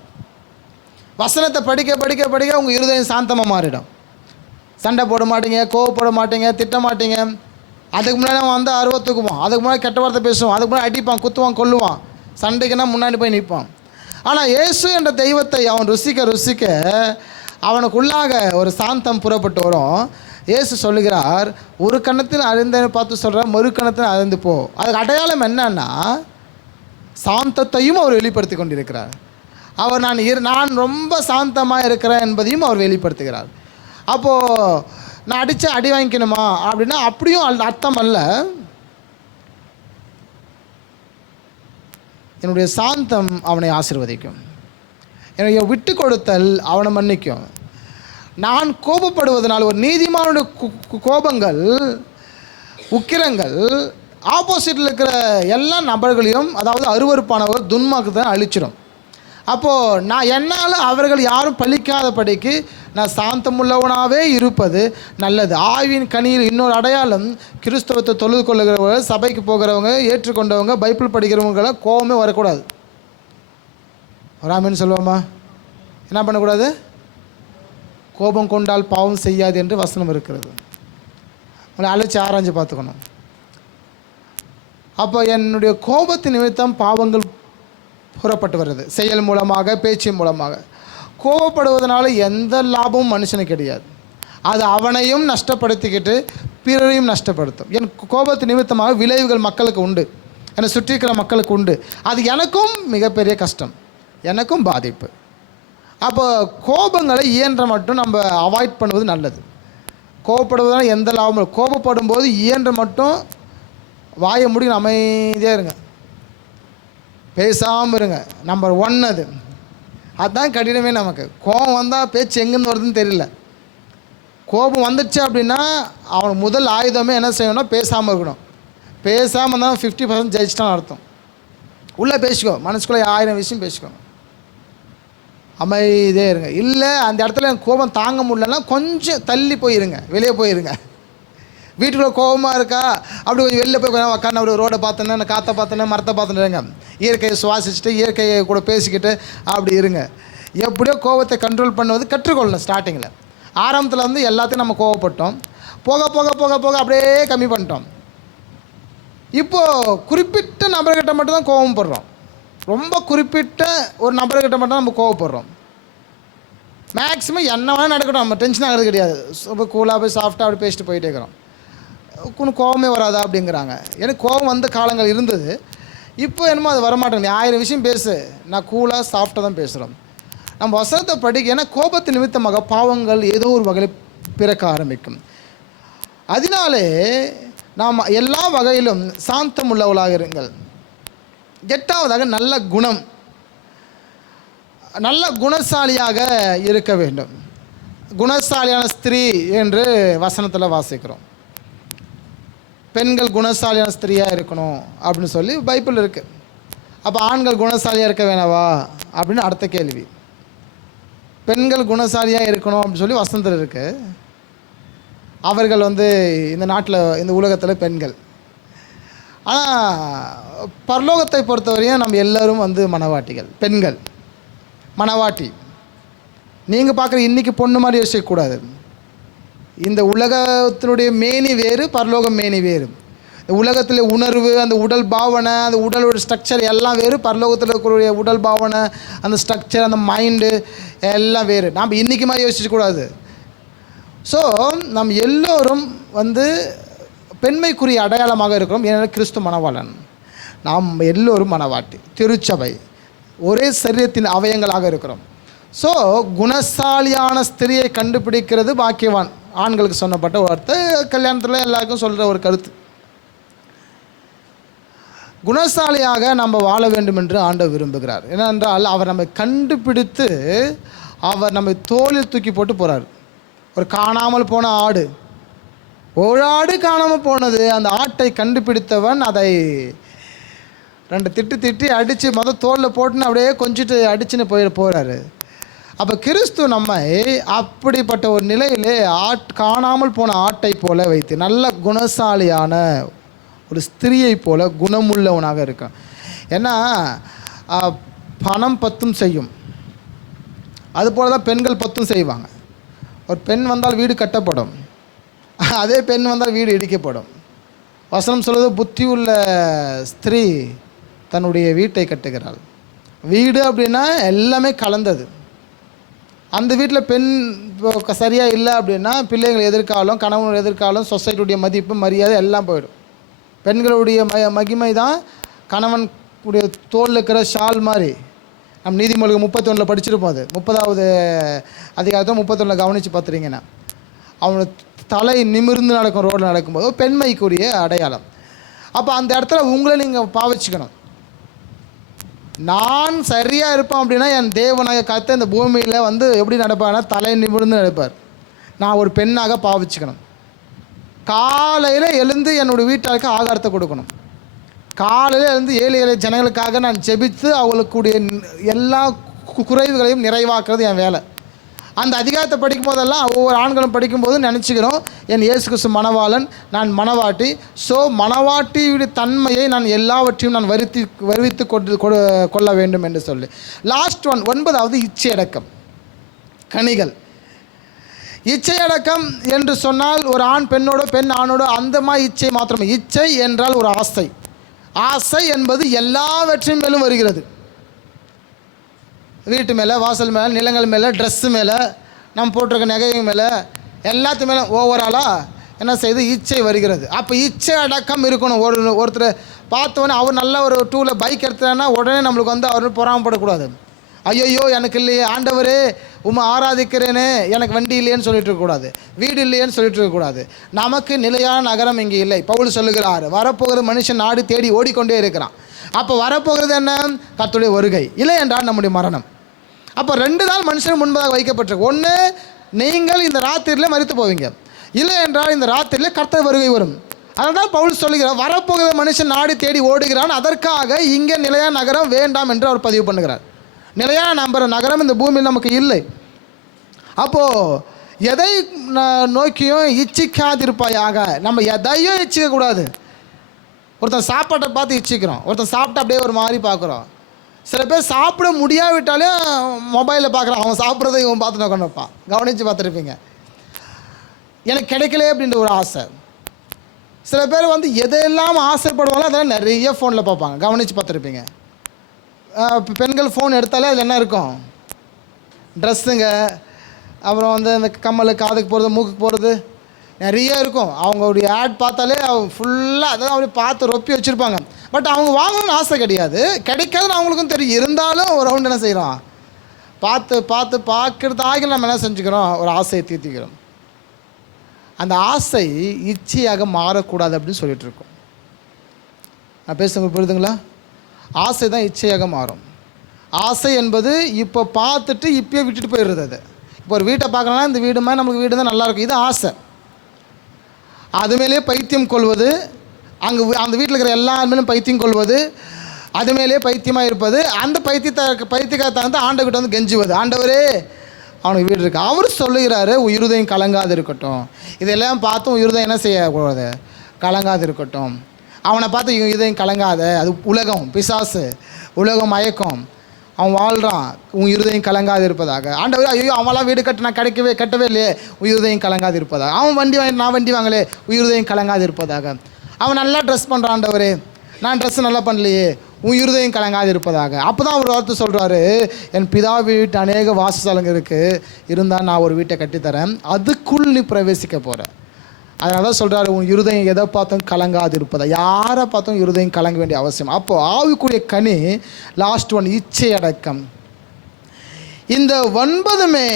வசனத்தை படிக்க படிக்க படிக்க உங்கள் இருதயம் சாந்தமாக மாறிடும். சண்டை போட மாட்டீங்க, கோவப்பட மாட்டீங்க, திட்ட மாட்டீங்க. அதுக்கு முன்னாடி அவன் வந்து அருவத்துக்குவான், அதுக்கு முன்னாடி கெட்ட வார்த்தை பேசுவான், அதுக்கு முன்னாடி அடிப்பான், குத்துவான், கொல்லுவான், சண்டைக்குன்னா முன்னாடி போய் நிற்பான். ஆனால் இயேசு என்ற தெய்வத்தை அவன் ருசிக்க ருசிக்க அவனுக்குள்ளாக ஒரு சாந்தம் புறப்பட்டு வரும். இயேசு சொல்லுகிறார், ஒரு கணத்தில் அழிந்தேன்னு பார்த்து சொல்கிறார், மறு கணத்தில் அழிந்து போ. அதுக்கு அடையாளம் என்னன்னா சாந்தத்தையும் அவர் வெளிப்படுத்தி கொண்டிருக்கிறார். அவர் நான் ரொம்ப சாந்தமாக இருக்கிறேன் என்பதையும் அவர் வெளிப்படுத்துகிறார். அப்போது நான் அடித்து அடி வாங்கிக்கணுமா அப்படின்னா அப்படியும் அர்த்தம் அல்ல. என்னுடைய சாந்தம் அவனை ஆசீர்வதிக்கும், என்னுடைய விட்டு கொடுத்தல் அவனை மன்னிக்கும். நான் கோபப்படுவதனால், ஒரு நீதிமானுடைய கோபங்கள், உக்கிரங்கள் ஆப்போசிட்டில் இருக்கிற எல்லா நபர்களையும், அதாவது அருவருப்பானவர்கள், துன்மார்க்கத்தை அழிச்சிடும். அப்போது நான் என்னால் அவர்கள் யாரும் பழிக்காதபடிக்கு நான் சாந்தமுள்ளவனாகவே இருப்பது நல்லது. ஆவின் கனியில் இன்னொரு அடையாளம், கிறிஸ்தவத்தை தொழுது கொள்ளுகிறவங்க, சபைக்கு போகிறவங்க, ஏற்றுக்கொண்டவங்க, பைபிள் படிக்கிறவங்களாம் கோபமே வரக்கூடாது. ராமன் சொல்லுவோமா, என்ன பண்ணக்கூடாது? கோபம் கொண்டால் பாவம் செய்யாது என்று வசனம் இருக்கிறது. உங்களை அழைச்சி ஆராய்ஞ்சு பார்த்துக்கணும். அப்போ என்னுடைய கோபத்தின் நிமித்தம் பாவங்கள் புறப்பட்டு வருது, செயல் மூலமாக, பேச்சின் மூலமாக. கோபப்படுவதனால எந்த லாபமும் மனுஷனுக்கு கிடையாது. அது அவனையும் நஷ்டப்படுத்திக்கிட்டு பிறரையும் நஷ்டப்படுத்தும். என் கோபத்தின் நிமித்தமாக விளைவுகள் மக்களுக்கு உண்டு, என்னை சுற்றி இருக்கிற மக்களுக்கு உண்டு. அது எனக்கும் மிகப்பெரிய கஷ்டம், எனக்கும் பாதிப்பு. அப்போ கோபங்களை இயன்ற மட்டும் நம்ம அவாய்ட் பண்ணுவது நல்லது. கோபப்படுவதனால் எந்த லாபமும் இல்லை. கோபப்படும் போது இயன்ற மட்டும் வாயை முடியும், அமைதியாக இருங்க, பேசாமல் இருங்க. நம்பர் 1 அதுதான் கடினமே. நமக்கு கோபம் வந்தால் பேச்சு எங்கேருந்து வருதுன்னு தெரியல. கோபம் வந்துடுச்சு அப்படின்னா அவன் முதல் ஆயுதமே என்ன செய்யணும்னா பேசாமல் இருக்கணும். பேசாமல் இருந்தால் 50% ஜெயிச்சிட்டான்னு அர்த்தம். உள்ளே பேசிக்கோ, மனசுக்குள்ளே 1000 விஷயம் பேசிக்கோங்க, அமைதியே இருங்க. இல்லை அந்த இடத்துல எனக்கு கோபம் தாங்க முடியலன்னா கொஞ்சம் தள்ளி போயிருங்க, வெளியே போயிருங்க. வீட்டுக்குள்ளே கோபமாக இருக்கா, அப்படி கொஞ்சம் வெளில போய் கொஞ்சம் உட்காந்து அப்படி ரோடை பார்த்தேன்னா, காற்றை பார்த்தேன்னா, மரத்தை பார்த்துட்டுங்க, இயற்கையை சுவாசிச்சுட்டு இயற்கையை கூட பேசிக்கிட்டு அப்படி இருங்க. எப்படியோ கோபத்தை கண்ட்ரோல் பண்ணுவது கற்றுக்கொள்ளணும். ஸ்டார்டிங்கில் ஆரம்பத்தில் வந்து எல்லாத்தையும் நம்ம கோவப்பட்டோம், போக போக போக போக அப்படியே கம்மி பண்ணிட்டோம். இப்போது குறிப்பிட்ட நபர்கிட்ட மட்டும்தான் கோபப்படுறோம். ரொம்ப குறிப்பிட்ட ஒரு நபர்கிட்ட மட்டும் நம்ம கோவப்படுறோம். மேக்ஸிமம் என்ன வேணால் நடக்கட்டும், நம்ம டென்ஷன் ஆகிறது கிடையாது. ரொம்ப கூலாக போய் சாஃப்டாக அப்படி பேசிட்டு போயிட்டே இருக்கிறோம். கோபமே வராதா அப்படிங்கிறாங்க. எனக்கு கோபம் வந்த காலங்கள் இருந்தது, இப்போ என்னமோ அது வரமாட்டேங்குது. 1000 விஷயம் பேசு, நான் கூலாக சாஃப்டாக தான் பேசுகிறோம். நம்ம வசனத்தை படிக்க, ஏன்னா கோபத்தின் நிமித்தமாக பாவங்கள் ஏதோ ஒரு வகையில் பிறக்க ஆரம்பிக்கும். அதனாலே நாம் எல்லா வகையிலும் சாந்தம் உள்ளவளாக இருங்கள். 8வதாக நல்ல குணம், நல்ல குணசாலியாக இருக்க வேண்டும். குணசாலியான ஸ்திரீ என்று வசனத்தில் வாசிக்கிறோம். பெண்கள் குணசாலியான ஸ்திரீயாக இருக்கணும் அப்படின்னு சொல்லி பைபிள் இருக்குது. அப்போ ஆண்கள் குணசாலியாக இருக்க வேணாவா அப்படின்னு அடுத்த கேள்வி. பெண்கள் குணசாலியாக இருக்கணும் அப்படின்னு சொல்லி வசனத்தில் இருக்குது. அவர்கள் வந்து இந்த நாட்டில், இந்த உலகத்தில் பெண்கள். ஆனால் பரலோகத்தை பொறுத்தவரையும் நம்ம எல்லோரும் வந்து மனவாட்டிகள். பெண்கள் மனவாட்டி. நீங்கள் பார்க்குற இன்றைக்கி பொண்ணு மாதிரி யோசிக்கக்கூடாது. இந்த உலகத்தினுடைய மேனி வேறு, பரலோகம் மேனி வேறு. இந்த உலகத்தில் உணர்வு, அந்த உடல் பாவனை, அந்த உடலோட ஸ்ட்ரக்சர் எல்லாம் வேறு. பரலோகத்தில் இருக்கக்கூடிய உடல் பாவனை, அந்த ஸ்ட்ரக்சர், அந்த மைண்டு எல்லாம் வேறு. நாம் இன்றைக்கி மாதிரி யோசிக்கக்கூடாது. ஸோ நம்ம எல்லோரும் வந்து பெண்மைக்குரிய அடையாளமாக இருக்கிறோம். ஏன்னா கிறிஸ்து மணவாளன், நாம் எல்லோரும் மணவாட்டி, திருச்சபை, ஒரே சரீரத்தின் அவயங்களாக இருக்கிறோம். ஸோ குணசாலியான ஸ்திரியை கண்டுபிடிக்கிறது பாக்கியவான். ஆண்களுக்கு சொன்னப்பட்ட வார்த்தை, கல்யாணத்தில் எல்லாருக்கும் சொல்கிற ஒரு கருத்து. குணசாலியாக நம்ம வாழ வேண்டும் என்று ஆண்டவர் விரும்புகிறார். ஏனென்றால் அவர் நம்மை கண்டுபிடித்து அவர் நம்மை தோளில் தூக்கி போட்டு போகிறார். ஒரு காணாமல் போன ஆடு, ஒரு ஆடு காணாமல் போனது. அந்த ஆட்டை கண்டுபிடித்தவன் அதை 2 திட்டி அடித்து தோளில் போட்டுன்னு அப்படியே கொஞ்சிட்டு அடிச்சுன்னு போகிறாரு. அப்போ கிறிஸ்து நம்மை அப்படிப்பட்ட ஒரு நிலையிலே காணாமல் போன ஆட்டை போல வைத்து நல்ல குணசாலியான ஒரு ஸ்திரியை போல குணமுள்ளவனாக இருக்கான். ஏன்னா பணம் 10 செய்யும், அதுபோல தான் பெண்கள் 10 செய்வாங்க. ஒரு பெண் வந்தால் வீடு கட்டப்படும், அதே பெண் வந்தால் வீடு இடிக்கப்படும். வசனம் சொல்வது புத்தி உள்ள ஸ்திரீ தன்னுடைய வீட்டை கட்டுகிறாள். வீடு அப்படின்னா எல்லாமே கலந்தது. அந்த வீட்டில் பெண் சரியாக இல்லை அப்படின்னா பிள்ளைகள் எதிர்காலம், கணவன் எதிர்காலம், சொசைட்டியுடைய மதிப்பு மரியாதை எல்லாம் போயிடும். பெண்களுடைய மகிமை தான் கணவனுடைய தோளில் இருக்கிற ஷால் மாதிரி. நம்ம நீதிமொழிகள் 31 படிச்சிருப்போம். அது 30வது அதிகாரத்தை 31 கவனித்து பார்த்துறீங்கன்னா அவனோட தலை நிமிர்ந்து நடக்கும், ரோடில் நடக்கும்போது பெண்மைக்குரிய அடையாளம். அப்போ அந்த இடத்துல உங்களை நீங்கள் பாவிச்சுக்கணும். நான் சரியாக இருப்பேன் அப்படின்னா என் தேவனாக கர்த்தர் இந்த பூமியில் எப்படி நடப்பார்னா தலை நிமிர்ந்து நடப்பார். நான் ஒரு பெண்ணாக பாவிச்சுக்கணும். காலையில் எழுந்து என்னோடய வீட்டாருக்கு ஆகாரத்தை கொடுக்கணும். காலையில் எழுந்து 7 ஜனங்களுக்காக நான் ஜெபித்து அவங்களுக்குடைய எல்லா குறைவுகளையும் நிறைவாக்குறது என் வேலை. அந்த அதிகாரத்தை படிக்கும் போதெல்லாம் ஒவ்வொரு ஆண்களும் படிக்கும்போது நினச்சிக்கிறோம், என் இயேசு கிறிஸ்து மணவாளன், நான் மணவாட்டி. ஸோ மணவாட்டியுடைய தன்மையை நான் எல்லாவற்றையும் நான் வருவித்து கொள்ள வேண்டும் என்று சொல்லி. லாஸ்ட் 9வது இச்சையடக்கம், கனிகள். இச்சையடக்கம் என்று சொன்னால் ஒரு ஆண் பெண்ணோட, பெண் ஆணோட அந்த மாதிரி இச்சை மாத்திரமே. இச்சை என்றால் ஒரு ஆசை. ஆசை என்பது எல்லாவற்றையும் மேலும் வருகிறது. வீட்டு மேலே, வாசல் மேலே, நிலங்கள் மேலே, ட்ரெஸ்ஸு மேலே, நம்ம போட்டிருக்க நகைகள் மேலே, எல்லாத்து மேலே ஓவராலாக என்ன செய்யுது? இச்சை வருகிறது. அப்போ இச்சை அடக்கம் இருக்கணும். ஒருத்தர் பார்த்தோன்னே அவர் நல்ல ஒரு டூவில் பைக் எடுத்துனா உடனே நம்மளுக்கு அவர் பொறாமப்படக்கூடாது. ஐயோ எனக்கு இல்லையே ஆண்டவரே உம்மை ஆராதிக்கிறேனே, எனக்கு வண்டி இல்லையேன்னு சொல்லிட்டு இருக்கக்கூடாது, வீடு இல்லையேன்னு சொல்லிட்டு இருக்கக்கூடாது. நமக்கு நிலையான நகரம் இங்கே இல்லை. பவுல் சொல்லுகிறார், வரப்போகிற மனுஷன் நாடு தேடி ஓடிக்கொண்டே இருக்கிறான். அப்போ வரப்போகிறது என்ன? கர்த்தருடைய வருகை, இல்லை என்றால் நம்முடைய மரணம். அப்போ 2 நாள் மனுஷன் முன்பதாக வைக்கப்பட்டிருக்கு. ஒன்று, நீங்கள் இந்த ராத்திரியில் மரித்து போவீங்க, இல்லை என்றால் இந்த ராத்திரியில் கர்த்தர் வருகை வரும். அதனால் பவுல் சொல்லுகிறார், வரப்போகிற மனுஷன் நாடு தேடி ஓடுகிறான், அதற்காக இங்கே நிலையான நகரம் வேண்டாம் என்று அவர் பதிவு பண்ணுகிறார். நிலையான நகரம் இந்த பூமியில் நமக்கு இல்லை. அப்போது எதை நோக்கியும் இச்சிக்காதிருப்பாயாக. நம்ம எதையும் இச்சிக்கக்கூடாது. ஒருத்தன் சாப்பாட்டை பார்த்து இச்சிக்கிறோம், ஒருத்தன் சாப்பிட்டா அப்படியே ஒரு மாதிரி பார்க்குறோம். சில பேர் சாப்பிட முடியாவிட்டாலே மொபைலில் பார்க்குறான், அவன் சாப்பிட்றதை இவன் பார்த்து நோக்கணும்ப்பான். கவனித்து பார்த்துருப்பீங்க. எனக்கு கிடைக்கல அப்படின்ற ஒரு ஆசை. சில பேர் எதெல்லாம் ஆசைப்படுவாங்களோ அதெல்லாம் நிறைய ஃபோனில் பார்ப்பாங்க. கவனித்து பார்த்துருப்பீங்க. பெண்கள் ஃபோன் எடுத்தாலே அதில் என்ன இருக்கும்? ட்ரெஸ்ஸுங்க, அப்புறம் இந்த கம்மல், காதுக்கு போகிறது, மூக்குக்கு போகிறது நிறைய இருக்கும். அவங்களுடைய ஆட் பார்த்தாலே ஃபுல்லாக அதான் அப்படி பார்த்து ரொப்பி வச்சுருப்பாங்க. பட் அவங்க வாங்கணும்னு ஆசை கிடையாது, கிடைக்காதுன்னு அவங்களுக்கும் தெரியும். இருந்தாலும் ஒரு ரவுண்ட் என்ன செய்கிறோம்? பார்க்குறதாக நம்ம என்ன செஞ்சுக்கிறோம்? ஒரு ஆசையை தீர்த்திக்கிறோம். அந்த ஆசை இச்சையாக மாறக்கூடாது அப்படின்னு சொல்லிகிட்ருக்கோம். நான் பேசுங்க, புரியுதுங்களா? ஆசை தான் இச்சையாக மாறும். ஆசை என்பது இப்போ பார்த்துட்டு இப்போயே விட்டுட்டு போயிடுறது. அது இப்போ ஒரு வீட்டை பார்க்கணும்னா இந்த வீடு மாதிரி நமக்கு வீடு தான் நல்லாயிருக்கும், இது ஆசை. அதுமேலே பைத்தியம் கொள்வது, அந்த வீட்டில் இருக்கிற எல்லாருமேலும் பைத்தியம் கொள்வது, அதுமேலே பைத்தியமாக இருப்பது, அந்த பைத்தியக்காரத்தை ஆண்டவர்கிட்ட கெஞ்சுவது, ஆண்டவரே அவனுக்கு வீடு இருக்கு. அவர் சொல்லுகிறாரு, உயிருதயம் கலங்காது இருக்கட்டும். இதெல்லாம் பார்த்தும் உயிருதயம் என்ன செய்யக்கூடாது? கலங்காது இருக்கட்டும். அவனை பார்த்து இதயம் கலங்காத, அது உலகம், பிசாசு, உலகம், மயக்கம், அவன் வாழ்கிறான், உன் இருதயம் கலங்காது இருப்பதாக. ஆண்டவர், ஐயோ அவன்லாம் வீடு கட்ட நான் கட்டவே இல்லையே, உயிருதயம் கலங்காது இருப்பதாக. அவன் வண்டி வாங்கி நான் வண்டி வாங்கலே, உயிருதயம் கலங்காது இருப்பதாக. அவன் நல்லா ட்ரெஸ் பண்ணுறான், ஆண்டவரே நான் ட்ரெஸ் நல்லா பண்ணலையே, உன் இருதயம் கலங்காது இருப்பதாக. அப்போ தான் அவர் வார்த்தை சொல்கிறாரு, என் பிதா வீட்டு அநேக வாசஸ்தலங்கள் இருக்குது, இருந்தால் நான் ஒரு வீட்டை கட்டித்தரேன், அதுக்குள் நீ பிரவேசிக்க போகிற. அதனால தான் சொல்கிறாரு, உன் இருதயம் எதை பார்த்தும் கலங்காது இருப்பதா. யாரை பார்த்தும் இருதயம் கலங்க வேண்டிய அவசியம். அப்போது ஆவிக்குரிய கனி லாஸ்ட் 1 இச்சை அடக்கம். இந்த 9மே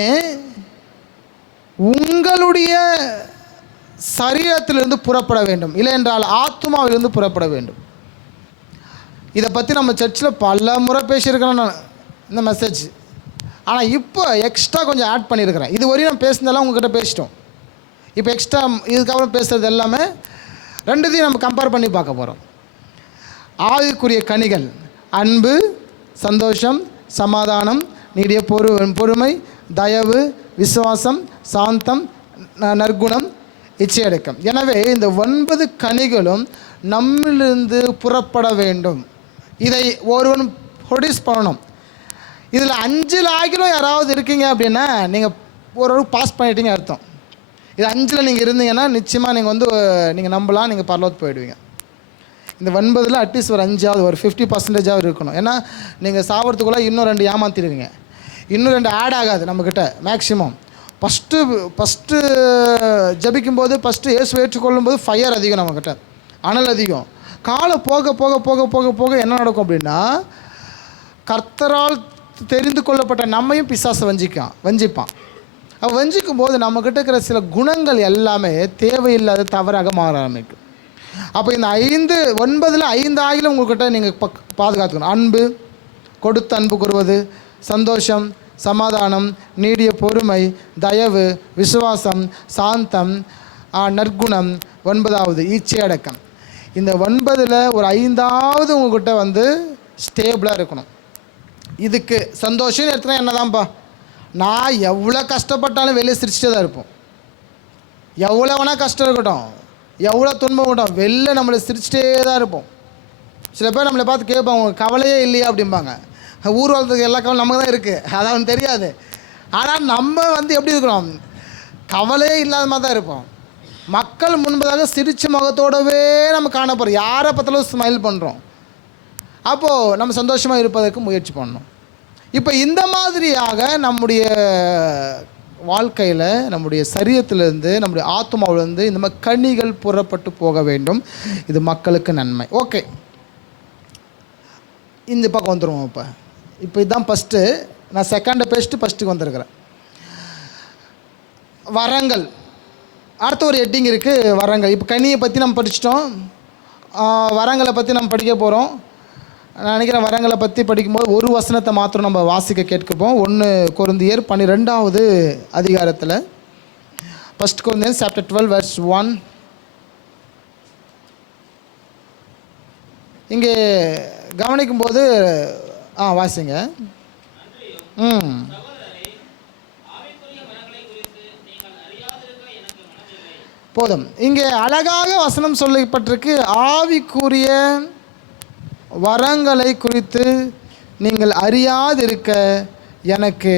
உங்களுடைய சரீரத்திலிருந்து புறப்பட வேண்டும், இல்லை என்றால் ஆத்மாவிலிருந்து புறப்பட வேண்டும். இதை பற்றி நம்ம சர்ச்சில் பல முறை பேசியிருக்கிறோம். நான் இந்த மெசேஜ் ஆனால் இப்போ எக்ஸ்ட்ரா கொஞ்சம் ஆட் பண்ணியிருக்கிறேன். இது வரையும் நான் பேசுனதெல்லாம் உங்ககிட்ட பேசிட்டோம். இப்போ எக்ஸ்ட்ரா இதுக்கப்புறம் பேசுகிறது எல்லாமே ரெண்டுத்தையும் நம்ம கம்பேர் பண்ணி பார்க்க போகிறோம். ஆவிக்குரிய கனிகள்: அன்பு, சந்தோஷம், சமாதானம், நீடிய பொறுமை, தயவு, விசுவாசம், சாந்தம், நற்குணம், இச்சையடக்கம். எனவே இந்த 9 கனிகளும் நம்மிலிருந்து புறப்பட வேண்டும். இதை ஒருவன் ப்ரொடியூஸ் பண்ணணும். இதில் 5 ஆகிலும் யாராவது இருக்கீங்க அப்படின்னா நீங்கள் ஒரு பாஸ் பண்ணிட்டீங்க அர்த்தம். இது 5 நீங்கள் இருந்தீங்கன்னா நிச்சயமாக நீங்கள் நம்பலாம், நீங்கள் பரலோகத்துக்கு போயிடுவீங்க. இந்த 9 அட்லீஸ்ட் ஒரு 5ஆவது, ஒரு 50% இருக்கணும். ஏன்னா நீங்கள் சாவறதுக்குள்ளே இன்னும் 2 ஏமாற்றிடுவீங்க. இன்னும் 2 ஆட் ஆகாது நம்மக்கிட்ட மேக்ஸிமம். ஃபஸ்ட்டு ஜபிக்கும்போது, ஃபஸ்ட்டு இயேசுவை ஏற்றுக்கொள்ளும்போது ஃபயர் அதிகம் நம்மக்கிட்ட, அனல் அதிகம். காலம் போக போக போக போக போக என்ன நடக்கும் அப்படின்னா, கர்த்தரால் தெரிந்து கொள்ளப்பட்ட நம்மையும் பிசாசை வஞ்சிப்பான். அவன் வஞ்சிக்கும் போது நம்மக்கிட்ட இருக்கிற சில குணங்கள் எல்லாமே தேவையில்லாத தவறாக மாற ஆரம்பிக்கும். அப்போ இந்த 9 5 ஆகிலும் உங்கள்கிட்ட நீங்கள் பாதுகாத்துக்கணும். அன்பு, கொடுத்து அன்பு கூறுவது, சந்தோஷம், சமாதானம், நீடிய பொறுமை, தயவு, விசுவாசம், சாந்தம், நற்குணம், 9வது இச்சையடக்கம். இந்த 9ல் ஒரு 5ஆவது உங்கள்கிட்ட ஸ்டேபிளாக இருக்கணும். இதுக்கு சந்தோஷம்னு எடுத்துனா என்னதான்ப்பா, நான் எவ்வளோ கஷ்டப்பட்டாலும் வெளியே சிரிச்சிட்டே தான் இருப்போம். எவ்வளோ வேணால் கஷ்டம் இருக்கட்டும், எவ்வளோ துன்பம் இருக்கட்டும், வெளில நம்மளை சிரிச்சிட்டே தான் இருப்போம். சில பேர் நம்மளை பார்த்து கேட்பாங்க, கவலையே இல்லையா அப்படிம்பாங்க. ஊர் வாழ்றதுக்கு எல்லா கவலை நமக்கு தான் இருக்குது, அது அவனுக்கு தெரியாது. ஆனால் நம்ம எப்படி இருக்கிறோம், கவலையே இல்லாத மாதிரி தான் இருப்போம். மக்கள் முன்பதாக சிரிச்ச முகத்தோடவே நம்ம காணப்போகிறோம். யாரை பார்த்தாலும் ஸ்மைல் பண்ணுறோம். அப்போது நம்ம சந்தோஷமாக இருப்பதற்கு முயற்சி பண்ணணும். இப்போ இந்த மாதிரியாக நம்முடைய வாழ்க்கையில், நம்முடைய சரீரத்திலேருந்து, நம்முடைய ஆத்மாவிலேருந்து இந்த மாதிரி கனிகள் புறப்பட்டு போக வேண்டும். இது மக்களுக்கு நன்மை. ஓகே, இந்த பக்கம் வந்துடுவோம். இப்போ இதுதான் ஃபஸ்ட்டு. நான் செகண்டை பேசிட்டு ஃபஸ்ட்டுக்கு வந்திருக்கிறேன். வரங்கள். அடுத்த ஒரு ஹெட்டிங் இருக்குது, வரங்கள். இப்போ கனியை பற்றி நம்ம படிச்சிட்டோம், வரங்களை பற்றி நம்ம படிக்க போகிறோம். நான் நினைக்கிறேன் வரங்களை பற்றி படிக்கும்போது ஒரு வசனத்தை மாத்திரம் நம்ம வாசிக்க கேட்கப்போம். 1 கொரிந்தியர் 12வது அதிகாரத்தில், 1 Corinthians chapter 12 verse 1. இங்கே கவனிக்கும்போது வாசிங்க. போதும். இங்கே அழகாக வசனம் சொல்லப்பட்டிருக்கு, ஆவிக்குரிய வரங்களை குறித்து நீங்கள் அறியாதிருக்க எனக்கு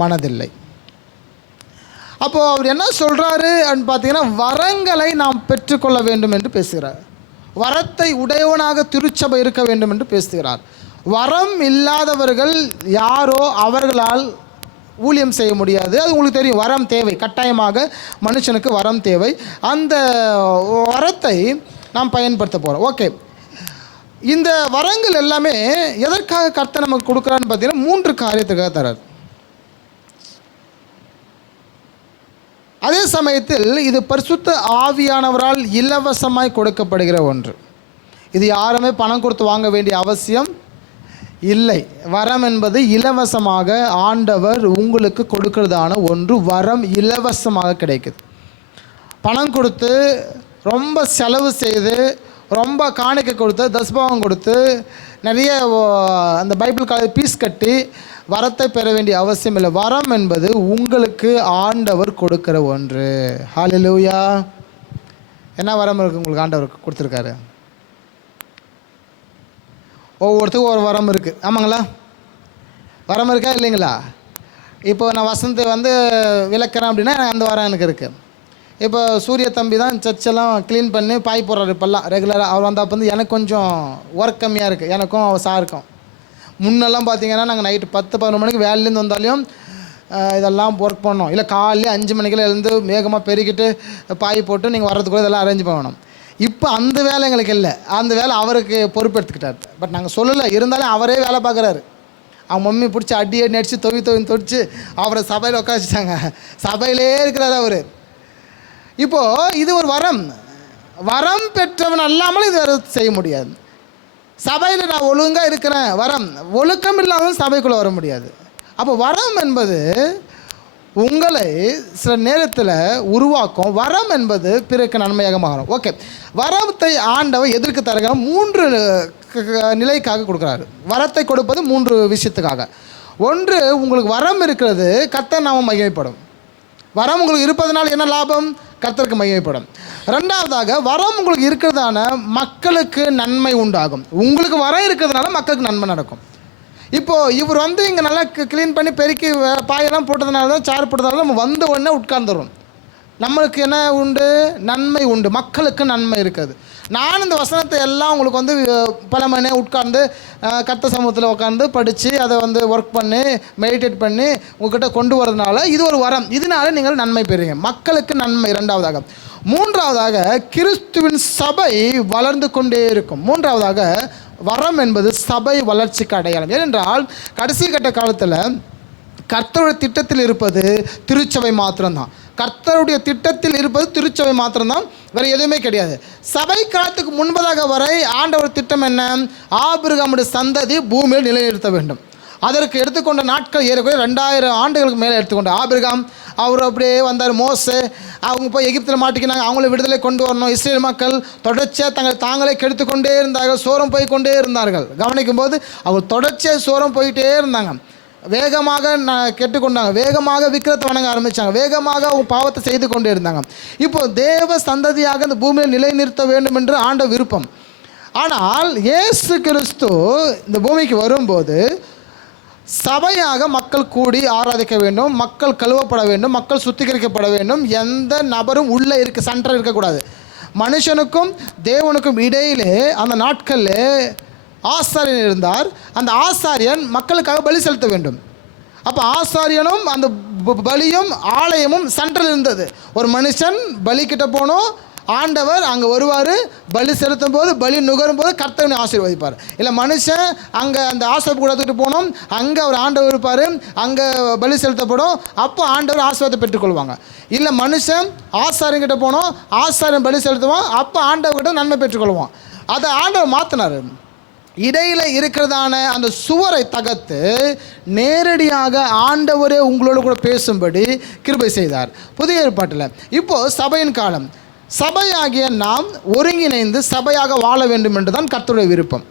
மனதில்லை. அப்போது அவர் என்ன சொல்கிறாரு அப்படின்னு பார்த்தீங்கன்னா, வரங்களை நாம் பெற்றுக்கொள்ள வேண்டும் என்று பேசுகிறார். வரத்தை உடையவனாக திருச்சபை இருக்க வேண்டும் என்று பேசுகிறார். வரம் இல்லாதவர்கள் யாரோ அவர்களால் ஊழியம் செய்ய முடியாது. அது உங்களுக்கு தெரியும். வரம் தேவை, கட்டாயமாக மனுஷனுக்கு வரம் தேவை. அந்த வரத்தை நாம் பயன்படுத்த போகிறோம். ஓகே, இந்த வரங்கள் எல்லாமே எதற்காக கர்த்தர் நமக்கு கொடுக்குறான்னு பார்த்தீங்கன்னா 3 காரியத்துக்காக தரார். அதே சமயத்தில் இது பரிசுத்த ஆவியானவரால் இலவசமாய் கொடுக்கப்படுகிற ஒன்று. இது யாருமே பணம் கொடுத்து வாங்க வேண்டிய அவசியம் இல்லை. வரம் என்பது இலவசமாக ஆண்டவர் உங்களுக்கு கொடுக்கிறதான ஒன்று. வரம் இலவசமாக கிடைக்குது. பணம் கொடுத்து, ரொம்ப செலவு செய்து, ரொம்ப காணிக்கை கொடுத்து, தஸ்பாவம் கொடுத்து, நிறைய அந்த பைபிள் காலேஜ் பீஸ் கட்டி வரத்தை பெற வேண்டிய அவசியம் இல்லை. வரம் என்பது உங்களுக்கு ஆண்டவர் கொடுக்கிற ஒன்று. ஹல்லேலூயா. என்ன வரம் இருக்குது உங்களுக்கு ஆண்டவர் கொடுத்துருக்காரு? ஒவ்வொருத்துக்கும் ஒரு வரம் இருக்குது. ஆமாங்களா? வரம் இருக்கா இல்லைங்களா? இப்போ நான் வசந்தை விளக்குறேன் அப்படின்னா அந்த வரம் எனக்கு இருக்குது. இப்போ சூரிய தம்பி தான் சர்ச்செல்லாம் க்ளீன் பண்ணி பாய் போடுறாரு இப்போல்லாம் ரெகுலராக. அவர் வந்தால் எனக்கு கொஞ்சம் ஒர்க் கம்மியாக இருக்குது, எனக்கும் அவர் சாருக்கும். முன்னெல்லாம் பார்த்தீங்கன்னா நாங்கள் நைட்டு 10-11 மணிக்கு வேலையிலேருந்து வந்தாலையும் இதெல்லாம் ஒர்க் பண்ணோம். இல்லை காலையில் 5 மணிக்கெல்லாம் எழுந்து வேகமாக பெருக்கிட்டு பாய் போட்டு நீங்கள் வர்றதுக்குள்ள இதெல்லாம் அரேஞ்ச் பண்ணணும். இப்போ அந்த வேலை எங்களுக்கு இல்லை. அந்த வேலை அவருக்கு பொறுப்பெடுத்துக்கிட்டார். பட் நாங்கள் சொல்லலை, இருந்தாலும் அவரே வேலை பார்க்குறாரு. அவங்க மம்மி பிடிச்சி அடி அடிச்சு தொடிச்சு அவரை சபையில் உட்கார வச்சுட்டாங்க. சபையிலே இருக்கிறார் அவர். இப்போது இது ஒரு வரம். வரம் பெற்றவன் அல்லாமல் இது வேறு செய்ய முடியாது. சபையில் நான் ஒழுங்காக இருக்கிறேன், வரம். ஒழுக்கம் இல்லாமல் சபைக்குள்ளே வர முடியாது. அப்போ வரம் என்பது உங்களை சில நேரத்தில் உருவாக்கும். வரம் என்பது பிறருக்கு நன்மையாக மாறும். ஓகே, வரத்தை ஆண்டவர் எதற்கு தருகிறார்? 3 நிலைக்காக கொடுக்குறாரு. வரத்தை கொடுப்பது 3 விஷயத்துக்காக. ஒன்று, உங்களுக்கு வரம் இருக்கிறது, கர்த்தர் நாமம் மகிமைப்படும். வரம் உங்களுக்கு இருப்பதனால் என்ன லாபம்? கர்த்தருக்கு மகிமைப்படும். 2வதாக, வரம் உங்களுக்கு இருக்கிறதான மக்களுக்கு நன்மை உண்டாகும். உங்களுக்கு வரம் இருக்கிறதுனால மக்களுக்கு நன்மை நடக்கும். இப்போது இவர் இங்கே நல்லா க்ளீன் பண்ணி பெருக்கி பாயெல்லாம் போட்டதுனால தான், சாறு போட்டதுனால நம்ம வந்த உடனே உட்கார்ந்துடும். நம்மளுக்கு என்ன உண்டு? நன்மை உண்டு, மக்களுக்கு நன்மை இருக்குது. நான் இந்த வசனத்தை எல்லாம் உங்களுக்கு பல மணி நேரம் உட்கார்ந்து கர்த்தர் சமூகத்தில் உட்காந்து படித்து அதை ஒர்க் பண்ணி மெடிடேட் பண்ணி உங்கள்கிட்ட கொண்டு வரதுனால இது ஒரு வரம். இதனால நீங்கள் நன்மை பெறுவீங்க, மக்களுக்கு நன்மை. 2வதாக, 3வதாக, கிறிஸ்துவின் சபை வளர்ந்து கொண்டே இருக்கும். 3வதாக, வரம் என்பது சபை வளர்ச்சிக்கு அடையாளம். ஏனென்றால் கடைசி கட்ட காலத்தில் கர்த்தருடைய திட்டத்தில் இருப்பது திருச்சபை மாத்திரம்தான். கர்த்தருடைய திட்டத்தில் இருப்பது திருச்சபை மாத்திரம்தான், வேறு எதுவுமே கிடையாது. சபை காலத்துக்கு முன்பதாக வரை ஆண்டவர் திட்டம் என்ன? ஆபிரகாமுடைய சந்ததி பூமியில் நிலைநிறுத்த வேண்டும். அதற்கு எடுத்துக்கொண்ட நாட்கள் ஏறக்குறைய 2000 ஆண்டுகளுக்கு மேலே எடுத்துக்கொண்ட ஆபிரகாம் அவர் அப்படியே வந்தார். மோசே அவங்க போய் எகிப்தில் மாட்டிக்கினாங்க, அவங்கள விடுதலை கொண்டு வரணும். இஸ்ரேல் மக்கள் தொடர்ச்சியாக தாங்களே கெடுத்துக்கொண்டே இருந்தார்கள், சோரம் போய் கொண்டே இருந்தார்கள். கவனிக்கும் போது அவர் தொடர்ச்சியாக சோரம் போயிட்டே இருந்தாங்க. வேகமாக கெட்டுக்கொண்டாங்க, வேகமாக விக்கிரத்தை வணங்க ஆரம்பித்தாங்க, வேகமாக அவங்க பாவத்தை செய்து கொண்டே இருந்தாங்க. இப்போது தேவ சந்ததியாக இந்த பூமியில் நிலைநிறுத்த வேண்டும் என்று ஆண்ட விருப்பம். ஆனால் இயேசு கிறிஸ்து இந்த பூமிக்கு வரும்போது சபையாக மக்கள் கூடி ஆராதிக்க வேண்டும், மக்கள் கழுவப்பட வேண்டும், மக்கள் சுத்திகரிக்கப்பட வேண்டும். எந்த நபரும் உள்ளே சென்டர் இருக்கக்கூடாது. மனுஷனுக்கும் தேவனுக்கும் இடையிலே அந்த நாட்களில் ஆசாரியன் இருந்தார். அந்த ஆசாரியன் மக்களுக்காக பலி செலுத்த வேண்டும். அப்போ ஆசாரியனும் அந்த பலியும் ஆலயமும் சென்ட்ரல் இருந்தது. ஒரு மனுஷன் பலி கிட்ட போனோம், ஆண்டவர் அங்கே வருவார், பலி செலுத்தும் போது பலி நுகரும் போது கர்த்தவனை ஆசீர்வதிப்பார். இல்லை மனுஷன் அங்கே அந்த ஆசீர்வாத கூடத்துட்டு போனோம், அங்கே அவர் ஆண்டவர் இருப்பார், அங்கே பலி செலுத்தப்படும், அப்போ ஆண்டவர் ஆசீர்வாதத்தை பெற்றுக்கொள்வாங்க. இல்லை மனுஷன் ஆசாரியங்கிட்ட போனோம், ஆசாரியன் பலி செலுத்துவோம், அப்போ ஆண்டவர்கிட்ட நன்மை பெற்றுக்கொள்வோம். அதை ஆண்டவர் மாற்றினார். இடையில் இருக்கிறதான அந்த சுவரை தகர்த்து நேரடியாக ஆண்டவரே உங்களோடு கூட பேசும்படி கிருபை செய்தார் புதிய ஏற்பாட்டில். இப்போது சபையின் காலம். சபையாகிய நாம் ஒருங்கிணைந்து சபையாக வாழ வேண்டும் என்று தான் கர்த்தருடைய விருப்பம்.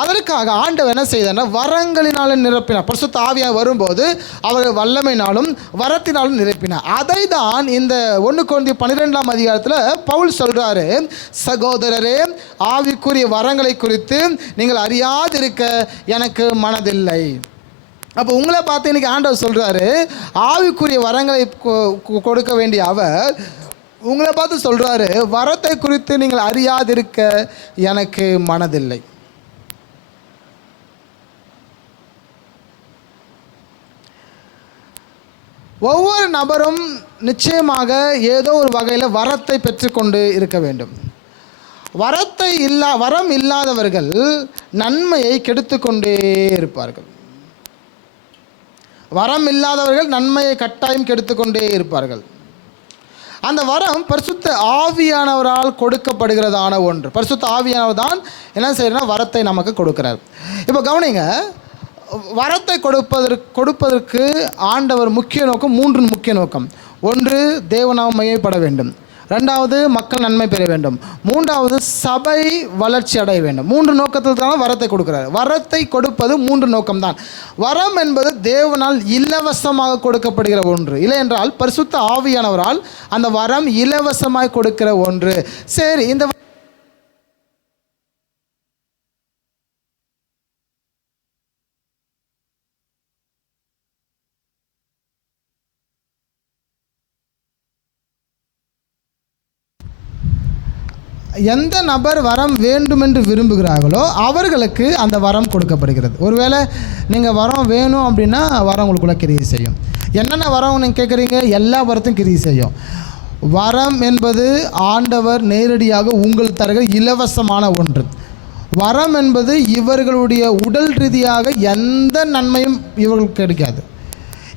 அதற்காக ஆண்டவர் என்ன செய்தார்னா வரங்களினால நிரப்பினார். பரிசுத்த ஆவியாக வரும்போது அவர் வல்லமையினாலும் வரத்தினாலும் நிரப்பினார். அதை தான் இந்த 1 கொரிந்தியர் 12ஆம் அதிகாரத்தில் பவுல் சொல்கிறாரு, சகோதரரே, ஆவிக்குரிய வரங்களை குறித்து நீங்கள் அறியாதிருக்க எனக்கு மனதில்லை. அப்போ உங்களை பார்த்து இன்றைக்கி ஆண்டவர் சொல்கிறாரு, ஆவிக்குரிய வரங்களை கொடுக்க வேண்டிய அவர் உங்களை பார்த்து சொல்கிறாரு, வரத்தை குறித்து நீங்கள் அறியாதிருக்க எனக்கு மனதில்லை. ஒவ்வொரு நபரும் நிச்சயமாக ஏதோ ஒரு வகையில் வரத்தை பெற்றுக்கொண்டு இருக்க வேண்டும். வரம் இல்லாதவர்கள் நன்மையை கெடுத்து கொண்டே இருப்பார்கள். வரம் இல்லாதவர்கள் நன்மையை கட்டாயம் கெடுத்து கொண்டே இருப்பார்கள். அந்த வரம் பரிசுத்த ஆவியானவரால் கொடுக்கப்படுகிறதான ஒன்று. பரிசுத்த ஆவியானவர் தான் என்ன செய்யறதுனா வரத்தை நமக்கு கொடுக்கிறார். இப்போ கவனிங்க, வரத்தை கொடுப்பதற்கு ஆண்டவர் முக்கிய நோக்கம் 3 முக்கிய நோக்கம். 1, தேவநாமம் மகிமைப்பட வேண்டும். 2வது, மக்கள் நன்மை பெற வேண்டும். 3வது, சபை வளர்ச்சி அடைய வேண்டும். 3 நோக்கத்தில் தான் வரத்தை கொடுக்கிறார். வரத்தை கொடுப்பது 3 நோக்கம்தான். வரம் என்பது தேவனால் இலவசமாக கொடுக்கப்படுகிற ஒன்று. இல்லை என்றால் பரிசுத்த ஆவியானவரால் அந்த வரம் இலவசமாக கொடுக்கிற ஒன்று. சரி, இந்த எந்த நபர் வரம் வேண்டுமென்று விரும்புகிறார்களோ அவர்களுக்கு அந்த வரம் கொடுக்கப்படுகிறது. ஒருவேளை நீங்கள் வரம் வேணும் அப்படின்னா வரம் உங்களுக்குள்ள கிரியை செய்யும். என்னென்ன வரம் நீங்கள் கேட்குறீங்க? எல்லா வரத்தையும் கிரியை செய்யும். வரம் என்பது ஆண்டவர் நேரடியாக உங்களுக்கு தருகிற இலவசமான ஒன்று. வரம் என்பது இவர்களுடைய உடல் ரீதியாக எந்த நன்மையும் இவர்களுக்கு கிடைக்காது,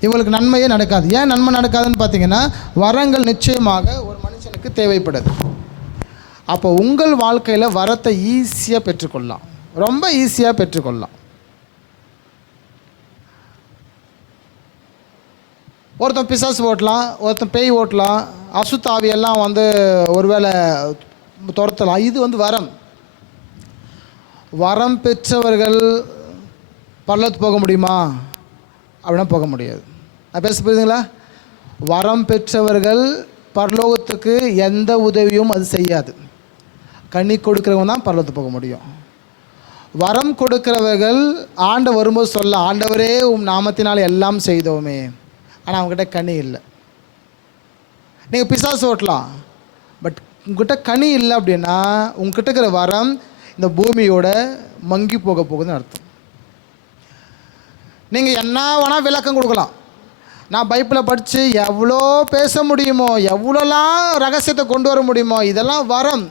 இவர்களுக்கு நன்மையே நடக்காது. ஏன் நன்மை நடக்காதுன்னு பார்த்தீங்கன்னா, வரங்கள் நிச்சயமாக ஒரு மனுஷனுக்கு தேவைப்படுது. அப்போ உங்கள் வாழ்க்கையில் வரத்தை ஈஸியாக பெற்றுக்கொள்ளலாம், ரொம்ப ஈஸியாக பெற்றுக்கொள்ளலாம். ஒருத்தன் பிசாசு ஓட்டலாம், ஒருத்தன் பேய் ஓட்டலாம், அசுத்தாவியெல்லாம் ஒருவேளை துரத்தலாம். இது வரம். வரம் பெற்றவர்கள் பரலோகத்துக்கு போக முடியுமா அப்படின்னா போக முடியாது. நான் பேச புரியுதுங்களா? வரம் பெற்றவர்கள் பரலோகத்துக்கு எந்த உதவியும் அது செய்யாது. கனி கொடுக்குறவங்க தான் பரலோகத்துக்கு போக முடியும். வரம் கொடுக்கிறவர்கள் ஆண்டவர் வரும்போது சொல்ல, ஆண்டவரே உம் நாமத்தினால் எல்லாம் செய்தோமே, ஆனால் அவங்ககிட்ட கனி இல்லை. நீங்கள் பிசாசு ஓட்டலாம், பட் உங்ககிட்ட கனி இல்லை அப்படின்னா உங்ககிட்ட இருக்கிற வரம் இந்த பூமியோட மங்கி போக போகுதுன்னு அர்த்தம். நீங்கள் என்ன வேணால் விளக்கம் கொடுக்கலாம். நான் பைபிளை படித்து எவ்வளோ பேச முடியுமோ, எவ்வளோலாம் ரகசியத்தை கொண்டு வர முடியுமோ, இதெல்லாம் வரம்.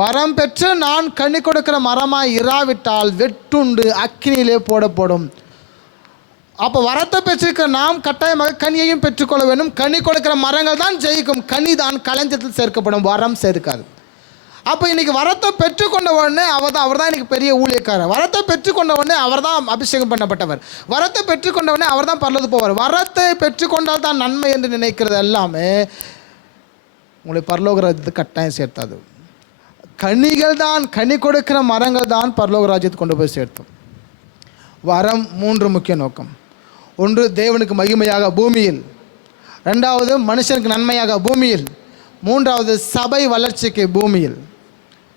வரம் பெற்று நான் கனி கொடுக்கிற மரமாக இராவிட்டால் வெட்டுண்டு அக்கினியிலே போடப்படும். அப்போ வரத்தை பெற்றிருக்கிற நாம் கட்டாயமாக கனியையும் பெற்றுக்கொள்ள வேண்டும். கனி கொடுக்கிற மரங்கள் தான் ஜெயிக்கும். கனி தான் களஞ்சத்தில் சேர்க்கப்படும், வரம் சேர்க்காது. அப்போ இன்றைக்கி வரத்தை பெற்றுக்கொண்ட உடனே அவர் தான் இன்றைக்கி பெரிய ஊழியக்காரர். வரத்தை பெற்றுக்கொண்ட உடனே அவர் தான் அபிஷேகம் பண்ணப்பட்டவர். வரத்தை பெற்றுக்கொண்ட உடனே அவர் தான் பரலோகத்துக்கு போவார். வரத்தை பெற்றுக்கொண்டால் தான் நன்மை என்று நினைக்கிறது எல்லாமே உங்களை பரலோக ராஜ்யத்துக்கு கட்டாயம் சேர்த்தாது. கனிகள் தான், கனி கொடுக்கிற மரங்கள் தான் பரலோக ராஜ்யத்துக்கு கொண்டு போய் சேர்த்தோம். வரம் 3 முக்கிய நோக்கம். 1, தேவனுக்கு மகிமையாக பூமியில். 2வது, மனுஷனுக்கு நன்மையாக பூமியில். 3வது, சபை வளர்ச்சிக்கு பூமியில்.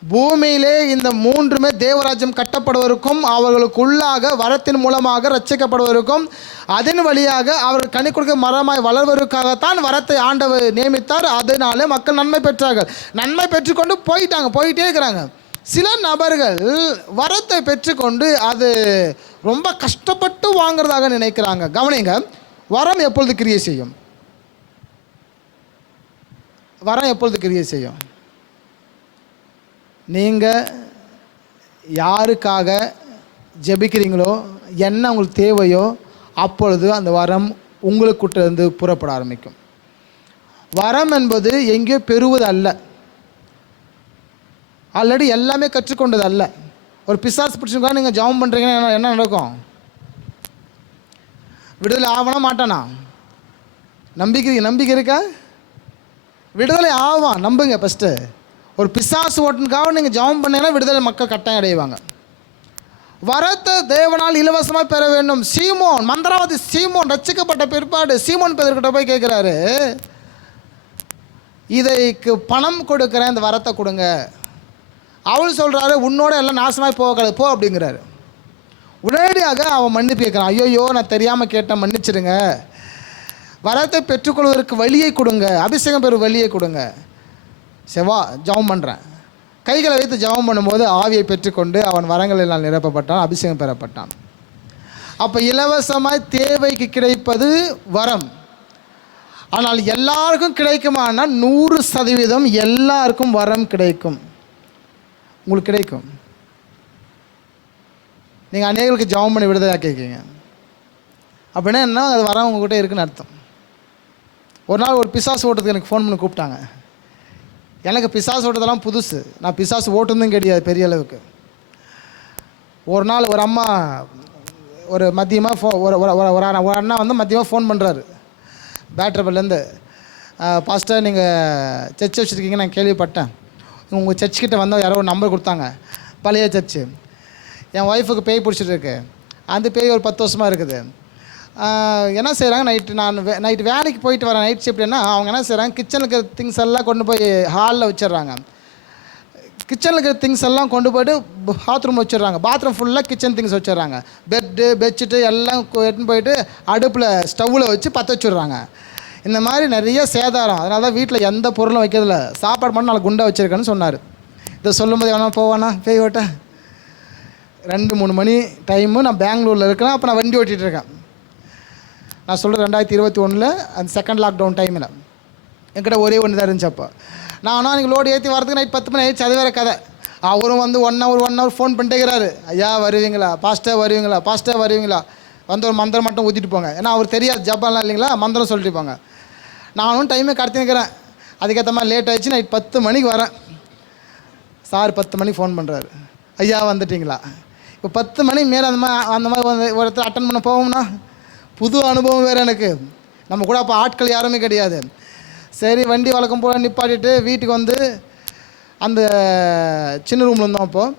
பூமியிலே இந்த 3மே தேவராஜ்யம் கட்டப்படுவதற்கும் அவர்களுக்குள்ளாக வரத்தின் மூலமாக ரட்சிக்கப்படுவதற்கும் அதன் வழியாக அவர்கள் கனி கொடுக்க மரமாய் வளர்வதற்காகத்தான் வரத்தை ஆண்டவர் நியமித்தார். அதனால மக்கள் நன்மை பெற்றார்கள். நன்மை பெற்றுக்கொண்டு போயிட்டே இருக்கிறாங்க. சில நபர்கள் வரத்தை பெற்றுக்கொண்டு அது ரொம்ப கஷ்டப்பட்டு வாங்கிறதாக நினைக்கிறாங்க. கவனிங்க, வரம் எப்பொழுது கிரியை செய்யும்? வரம் எப்பொழுது கிரியை செய்யும்? நீங்கள் யாருக்காக ஜெபிக்கிறீங்களோ, என்ன உங்களுக்கு தேவையோ, அப்பொழுது அந்த வரம் உங்களுக்கிட்டேருந்து புறப்பட ஆரம்பிக்கும். வரம் என்பது எங்கேயோ பெறுவது அல்ல, ஆல்ரெடி எல்லாமே கற்றுக்கொண்டது அல்ல. ஒரு பிசாசு பிடிச்சிருக்கா நீங்கள் ஜெபம் பண்ணுறீங்கன்னா என்ன நடக்கும்? விடுதலை ஆவனா மாட்டானா? நம்பிக்கை இருக்கா? விடுதலை ஆவான், நம்புங்க. ஃபஸ்ட்டு ஒரு பிசாசு ஓட்டுனுக்காக நீங்கள் ஜெபம் பண்ணீங்கன்னா விடுதலை மக்கள் கட்டாயம் அடைவாங்க. வரத்தை தேவனால் இலவசமாக பெற வேண்டும். சீமோன், மந்திரவாதி சீமோன் ரட்சிக்கப்பட்ட பிற்பாடு சீமோன் பேதர்கிட்ட போய் கேட்குறாரு, இதைக்கு பணம் கொடுக்குறேன், இந்த வரத்தை கொடுங்க. அவள் சொல்கிறாரு, உன்னோட எல்லாம் நாசமாக போகக்கூடாது, போ அப்படிங்கிறாரு. உடனடியாக அவன் மன்னிப்பு கேட்குறான். ஐயோ நான் தெரியாமல் கேட்டேன், மன்னிச்சிடுங்க. வரத்தை பெற்றுக்கொள்வதற்கு வழியை கொடுங்க, அபிஷேகம் பெறும் வழியை கொடுங்க. செவ்வா ஜெபம் பண்ணுறேன். கைகளை வைத்து ஜெபம் பண்ணும்போது ஆவியை பெற்றுக்கொண்டு அவன் வரங்கள் எல்லாம் நிரப்பப்பட்டான், அபிஷேகம் பெறப்பட்டான். அப்போ இலவசமாய் தேவைக்கு கிடைப்பது வரம். ஆனால் எல்லாருக்கும் கிடைக்குமானா 100% எல்லாருக்கும் வரம் கிடைக்கும். உங்களுக்கு கிடைக்கும். நீங்கள் அநேகருக்கு ஜெபம் பண்ணி விடுதலையாக கேட்குறீங்க அப்படின்னா என்ன? அது வரம் உங்கள்கிட்ட இருக்குன்னு அர்த்தம். ஒரு நாள் ஒரு பிசாசு ஓட்டத்துக்கு எனக்கு ஃபோன் பண்ணி கூப்பிட்டாங்க. எனக்கு பிசாசு ஓட்டதெல்லாம் புதுசு. நான் பிசாசு ஓட்டுனதும் கிடையாது பெரிய அளவுக்கு. ஒரு நாள் ஒரு அம்மா ஒரு மதியமாக ஒரு அண்ணா மதியமாக ஃபோன் பண்ணுறாரு பேட்டர்பல்லேருந்து. பாஸ்டர் நீங்கள் சர்ச் வச்சுருக்கீங்க, நான் கேள்விப்பட்டேன். உங்கள் சர்ச்சுக்கிட்ட வந்தால் யாரோ ஒரு நம்பர் கொடுத்தாங்க, பழைய சர்ச்சு. என் ஒய்ஃபுக்கு பேய் பிடிச்சிட்டு இருக்கு. அந்த பேய் ஒரு 10 வருஷமாக இருக்குது. என்ன செய்கிறாங்க, நைட்டு வேலைக்கு போயிட்டு வரேன், நைட் ஷிஃப்ட்னா அவங்க என்ன செய்கிறாங்க, கிச்சனுக்கு திங்ஸ் எல்லாம் கொண்டு போய் ஹாலில் வச்சிடுறாங்க. கிச்சனில் இருக்கிற திங்ஸ் எல்லாம் கொண்டு போய்ட்டு பாத்ரூம் வச்சிடுறாங்க. பாத்ரூம் ஃபுல்லாக கிச்சன் திங்ஸ் வச்சிடுறாங்க. பெட்டு பெட்ஷீட்டு எல்லாம் எடுத்துன்னு போயிட்டு அடுப்பில் ஸ்டவ்வில் வச்சு பற்ற வச்சுடுறாங்க. இந்த மாதிரி நிறைய சேதாரம். அதனால தான் வீட்டில் எந்த பொருளும் வைக்கிறதில்ல. சாப்பாடு பண்ண நாளைக்கு குண்டா வச்சுருக்கேன்னு சொன்னார். இதை சொல்லும்போது வேணா போவானா பேய் ஓட்ட. 2-3 மணி டைமு. நான் பெங்களூரில் இருக்கிறேன். அப்போ நான் வண்டி ஓட்டிகிட்டு இருக்கேன். நான் சொல்கிறேன் 2021 அந்த செகண்ட் லாக்டவுன் டைமில் என்கிட்ட ஒரே ஒன்று தான் இருந்துச்சு. அப்போ நான் அன்றைக்கி லோடு ஏற்றி வரதுக்கு நைட் 10 மணி ஆயிடுச்சு. அது வேறு கதை. அவரும் 1 ஹவர் ஃபோன் பண்ணிட்டேங்கிறாரு. ஐயா வருவீங்களா, பாஸ்டர் வருவீங்களா, பாஸ்டர் வருவீங்களா, வந்து ஒரு மந்திரம் மட்டும் ஊற்றிட்டு போங்க. ஏன்னா அவர் தெரியாது ஜப்பான்லாம் இல்லைங்களா, மந்திரம் சொல்லிட்டு போங்க. நானும் டைமே கடத்தினுக்கிறேன். அதுக்கேற்ற மாதிரி லேட் ஆகிடுச்சு. நைட் 10 மணிக்கு வரேன். சார் 10 மணிக்கு ஃபோன் பண்ணுறாரு, ஐயா வந்துட்டிங்களா. இப்போ 10 மணிக்கு மேலே அந்த மாதிரி ஒருத்தர் அட்டன் பண்ண போவோம்னா புது அனுபவம் வேறு எனக்கு. நம்ம கூட அப்போ ஆட்கள் யாருமே கிடையாது. சரி, வண்டி வழக்கம் போல் நிப்பாட்டிட்டு வீட்டுக்கு வந்து அந்த சின்ன ரூமில் இருந்தோம். அப்போது